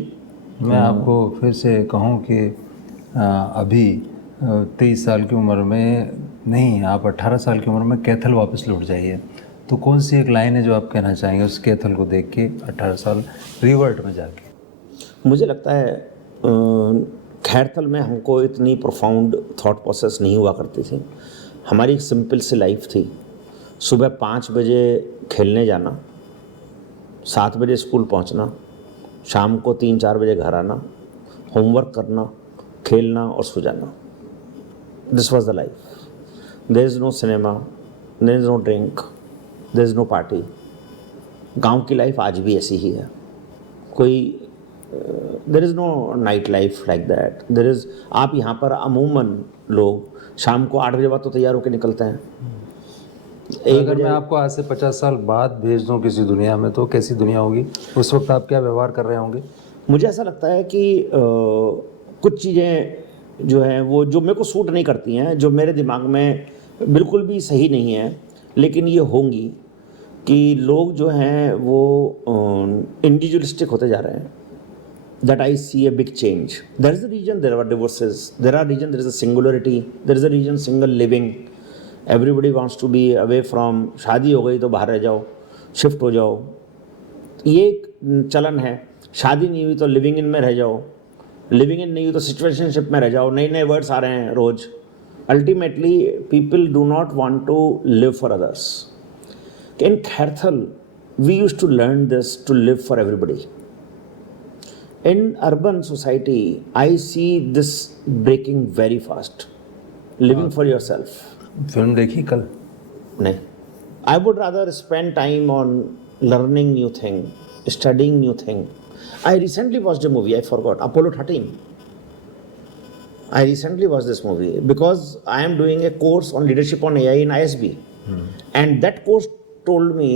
मैं आपको फिर से कहूँ कि अभी 23 साल की उम्र में नहीं, आप 18 साल की उम्र में कैथल वापस लौट जाइए. तो कौन सी एक लाइन है जो आप कहना चाहेंगे उस कैथल को देख के 18 साल रिवर्ट में जाके? मुझे लगता है खैरथल में हमको इतनी प्रोफाउंड थॉट प्रोसेस नहीं हुआ करती थी। हमारी एक सिंपल सी लाइफ थी, सुबह 5 बजे खेलने जाना, 7 बजे स्कूल पहुंचना, शाम को 3-4 बजे घर आना, होमवर्क करना, खेलना और सो जाना। This was the life. There is no cinema, there is no drink, there is no party. गांव की लाइफ आज भी ऐसी ही है। कोई there is no night life like that. There is, आप यहाँ पर अमूमन लोग शाम को 8 बजे बाद तो तैयार होकर निकलते हैं। अगर मैं आपको आज से 50 साल बाद भेज दूं किसी दुनिया में, तो कैसी दुनिया होगी? उस वक्त आप क्या व्यवहार कर रहे होंगे? मुझे ऐसा लगता है कि कुछ चीज़ें जो हैं वो जो मेरे को सूट नहीं करती हैं, जो मेरे दिमाग में बिल्कुल भी सही नहीं है, लेकिन ये होंगी कि लोग जो हैं वो इंडिविजुअलिस्टिक होते जा रहे हैं। That I see a big change. There is a region there are divorces. There are region there is a singularity. There is a region single living. Everybody wants to be away from. शादी हो गई तो बाहर रह जाओ, shift हो जाओ, ये एक चलन है। शादी नहीं हुई तो लिविंग इन में रह जाओ, लिविंग इन नहीं हुई तो सिचुएशनशिप में रह जाओ। नए नए वर्ड्स आ रहे हैं रोज। Ultimately people do not want to live for others. In Khairthal we used to learn this to live for everybody. In urban society, I see this breaking very fast. Living for yourself. Film देखी कल? नहीं. I would rather spend time on learning new thing, studying new thing. I recently watched a movie, I forgot, Apollo 13. I recently watched this movie because I am doing a course on leadership on AI in ISB. And that course told me,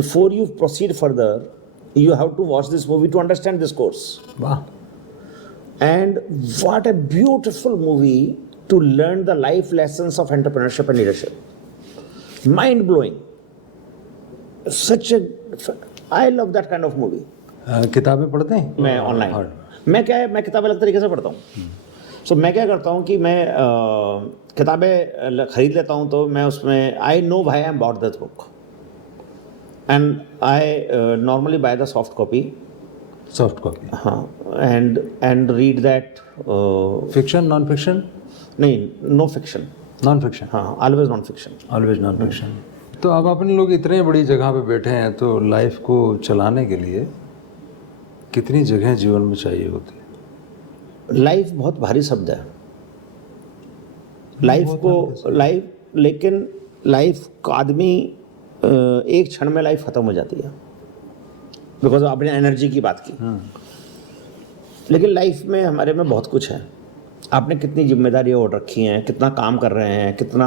before you proceed further, you have to watch this movie to understand this course. वाह, And what a beautiful movie to learn the life lessons of entrepreneurship and leadership. Mind blowing. Such a, I love that kind of movie. किताबें पढ़ते हैं? मैं online, मैं क्या है, मैं किताबें अलग तरीके से पढ़ता हूँ। सो मैं क्या करता हूँ कि मैं किताबें खरीद लेता हूँ, तो मैं उसमें I know why I am about this book and I normally buy the soft copy. Soft copy? And read that. Fiction, non fiction? नहीं, no fiction. Non fiction? हाँ, always non fiction. Always non fiction. तो अब अपने लोग इतने बड़ी जगह पे बैठे हैं, तो लाइफ को चलाने के लिए कितनी जगह जीवन में चाहिए होती है? लाइफ बहुत भारी शब्द है। लेकिन लाइफ का आदमी एक क्षण में लाइफ खत्म हो जाती है, बिकॉज आपने एनर्जी की बात की। लेकिन लाइफ में हमारे में बहुत कुछ है। आपने कितनी जिम्मेदारियां ओढ़ रखी हैं, कितना काम कर रहे हैं, कितना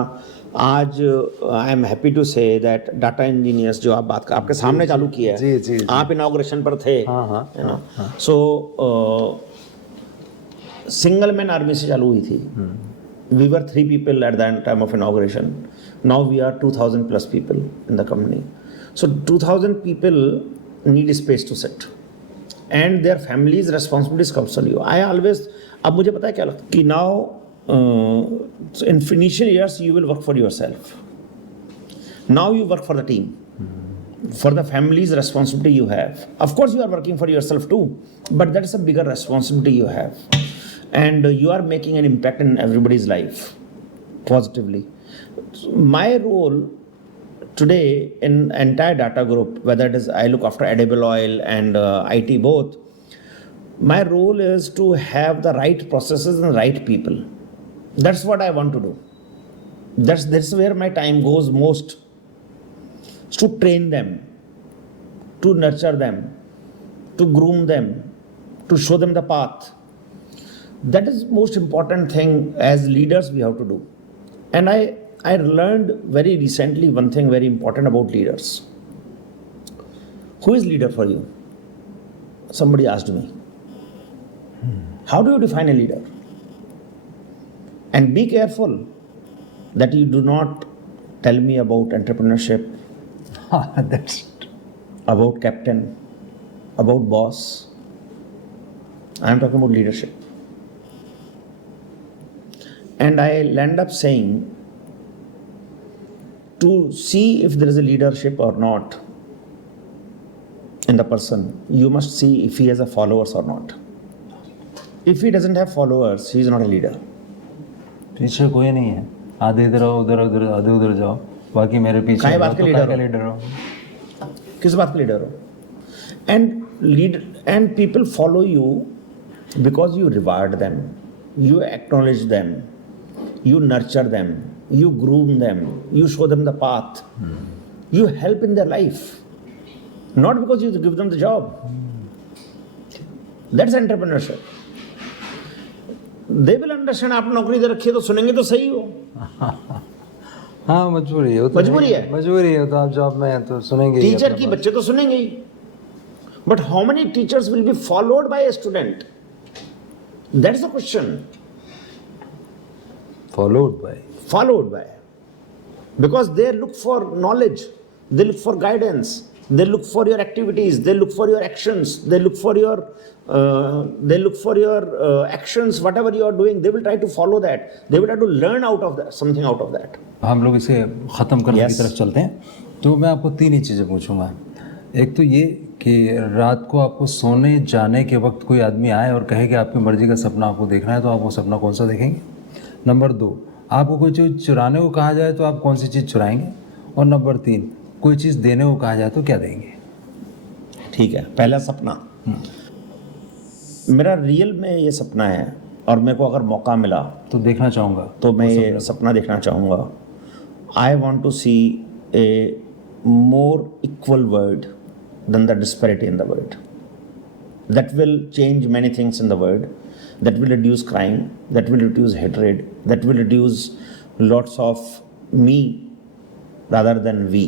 आज I am happy to say that data engineers जो आप बात कर आपके सामने चालू किया है। जी, जी, जी। आप इनॉग्रेशन पर थे, है ना। सो सिंगल मैन आर्मी से चालू हुई थी। We were 3 people at the time of inauguration. Now we are 2,000 plus people in the company. So 2,000 people need space to sit, and their families' responsibilities comes on you. I always, अब मुझे पता है क्या लगता है कि now in initial years you will work for yourself. Now you work for the team, for the family's responsibility you have. Of course you are working for yourself too, but that is a bigger responsibility you have. And you are making an impact in everybody's life positively. My role today in entire data group, whether it is I look after edible oil and IT both, my role is to have the right processes and the right people. That's what I want to do. That's where my time goes most, to train them, to nurture them, to groom them, to show them the path. That is most important thing as leaders we have to do. And I learned very recently one thing very important about leaders. Who is leader for you? Somebody asked me. How do you define a leader? And be careful that you do not tell me about entrepreneurship, That's about captain, about boss. I am talking about leadership. And I'll end up saying, to see if there is a leadership or not in the person, you must see if he has a followers or not. If he doesn't have followers, he is not a leader. पीछे कोई नहीं है, आधे इधर आओ, उधर उधर, आधे उधर जाओ, बाकी मेरे पीछे काहे बात के तो लीडर काहे का हो? लीडर हो? किस बात के लीडर हो? And people follow you because you reward them, you acknowledge them, you nurture them, you groom them, you show them the path, you help in their life, not because you give them the job. That's entrepreneurship. They will understand. आप नौकरी दे रखी है तो सुनेंगे तो सही हो. हाँ, मजबूरी है, वो तो मजबूरी है. मजबूरी है, तो आप जॉब में हैं तो सुनेंगे ही टीचर अपना की बात। बच्चे तो सुनेंगे ही. But how many teachers will be followed by a student? That's the question. Followed by. Followed by. Because they look for knowledge, they look for guidance, they look for your activities, they look for your actions, they look for your actions, whatever you are doing, they will try to follow that. They will try to learn out of that, something out of that. हम लोग इसे ख़त्म करने Yes. की तरफ चलते हैं, तो मैं आपको 3 ही चीज़ें पूछूंगा। एक तो ये कि रात को आपको सोने जाने के वक्त कोई आदमी आए और कहे कि आपकी मर्ज़ी का सपना आपको देखना है, तो आप वो सपना कौन सा देखेंगे? नंबर 2, आपको कोई चीज़ चुराने को कहा जाए तो आप कौन सी चीज़ चुराएंगे? और नंबर 3, कोई चीज़ देने को कहा जाए तो क्या देंगे? ठीक है, पहला सपना. मेरा रियल में ये सपना है और मेरे को अगर मौका मिला तो देखना चाहूँगा तो मैं ये सपना देखना चाहूँगा. I want to see a more equal world than the disparity in the world. That will change many things in the world. That will reduce crime, that will reduce hatred, that will reduce lots of me rather than we.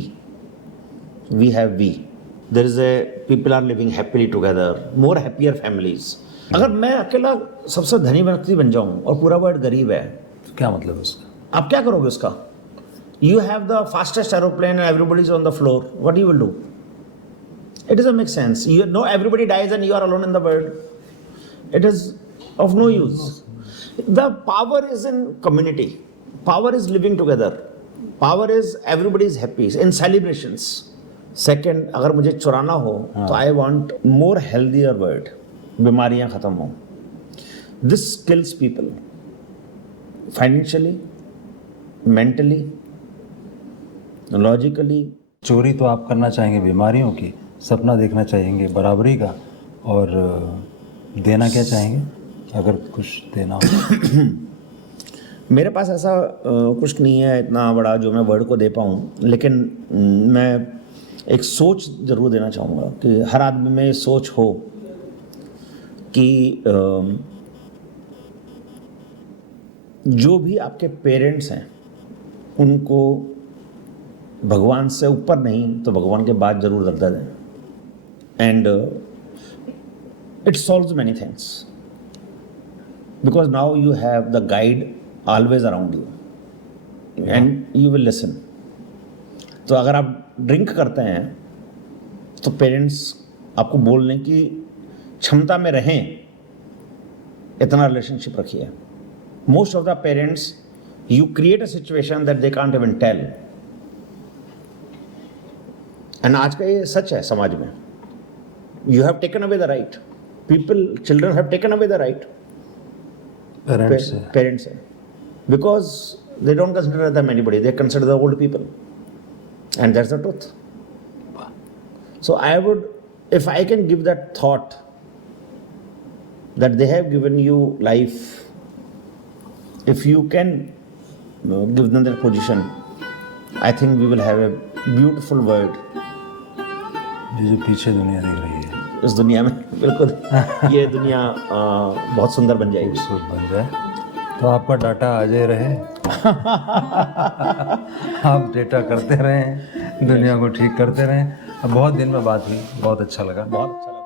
We have we. There is a, people are living happily together, more happier families. अगर मैं अकेला सबसे धनी व्यक्ति बन जाऊं और पूरा वर्ल्ड गरीब है, तो क्या मतलब है उसका? आप क्या करोगे उसका? You have the fastest aeroplane and everybody is on the floor. What you will do? It doesn't make sense. You know, everybody dies and you are alone in the world. It is of no use. The power is in community. Power is living together. Power is everybody is happy in celebrations. Second, अगर मुझे चुराना हो तो I want more healthier world. बीमारियां खत्म हो. This kills people financially, mentally, logically. चोरी तो आप करना चाहेंगे बीमारियों की, सपना देखना चाहेंगे बराबरी का, और देना क्या चाहेंगे अगर कुछ देना हो? मेरे पास ऐसा कुछ नहीं है इतना बड़ा जो मैं वर्ल्ड को दे पाऊँ, लेकिन मैं एक सोच ज़रूर देना चाहूँगा कि हर आदमी में सोच हो कि जो भी आपके पेरेंट्स हैं उनको भगवान से ऊपर नहीं तो भगवान के बाद ज़रूर दर्जा दें. And it solves many things because now you have the guide always around you and you will listen. तो अगर आप ड्रिंक करते हैं तो पेरेंट्स आपको बोलने की क्षमता में रहें, इतना रिलेशनशिप रखिए. Most of the parents, you create a situation that they can't even tell. And आज का ये सच है समाज में. You have taken away the right. Children have taken away the right. Parents say. Because they don't consider them anybody. They consider the old people. And that's the truth. So I would, if I can give that thought that they have given you life, if you can give them that position, I think we will have a beautiful world. जो पीछे दुनिया दिख रही है, इस दुनिया में बिल्कुल ये दुनिया बहुत सुंदर बन जाएगी. खूबसूरत बन जाए. तो आपका डाटा अजय रहे. आप डेटा करते रहें, दुनिया को ठीक करते रहें. अब बहुत दिन में बात हुई, बहुत अच्छा लगा. बहुत अच्छा लगा.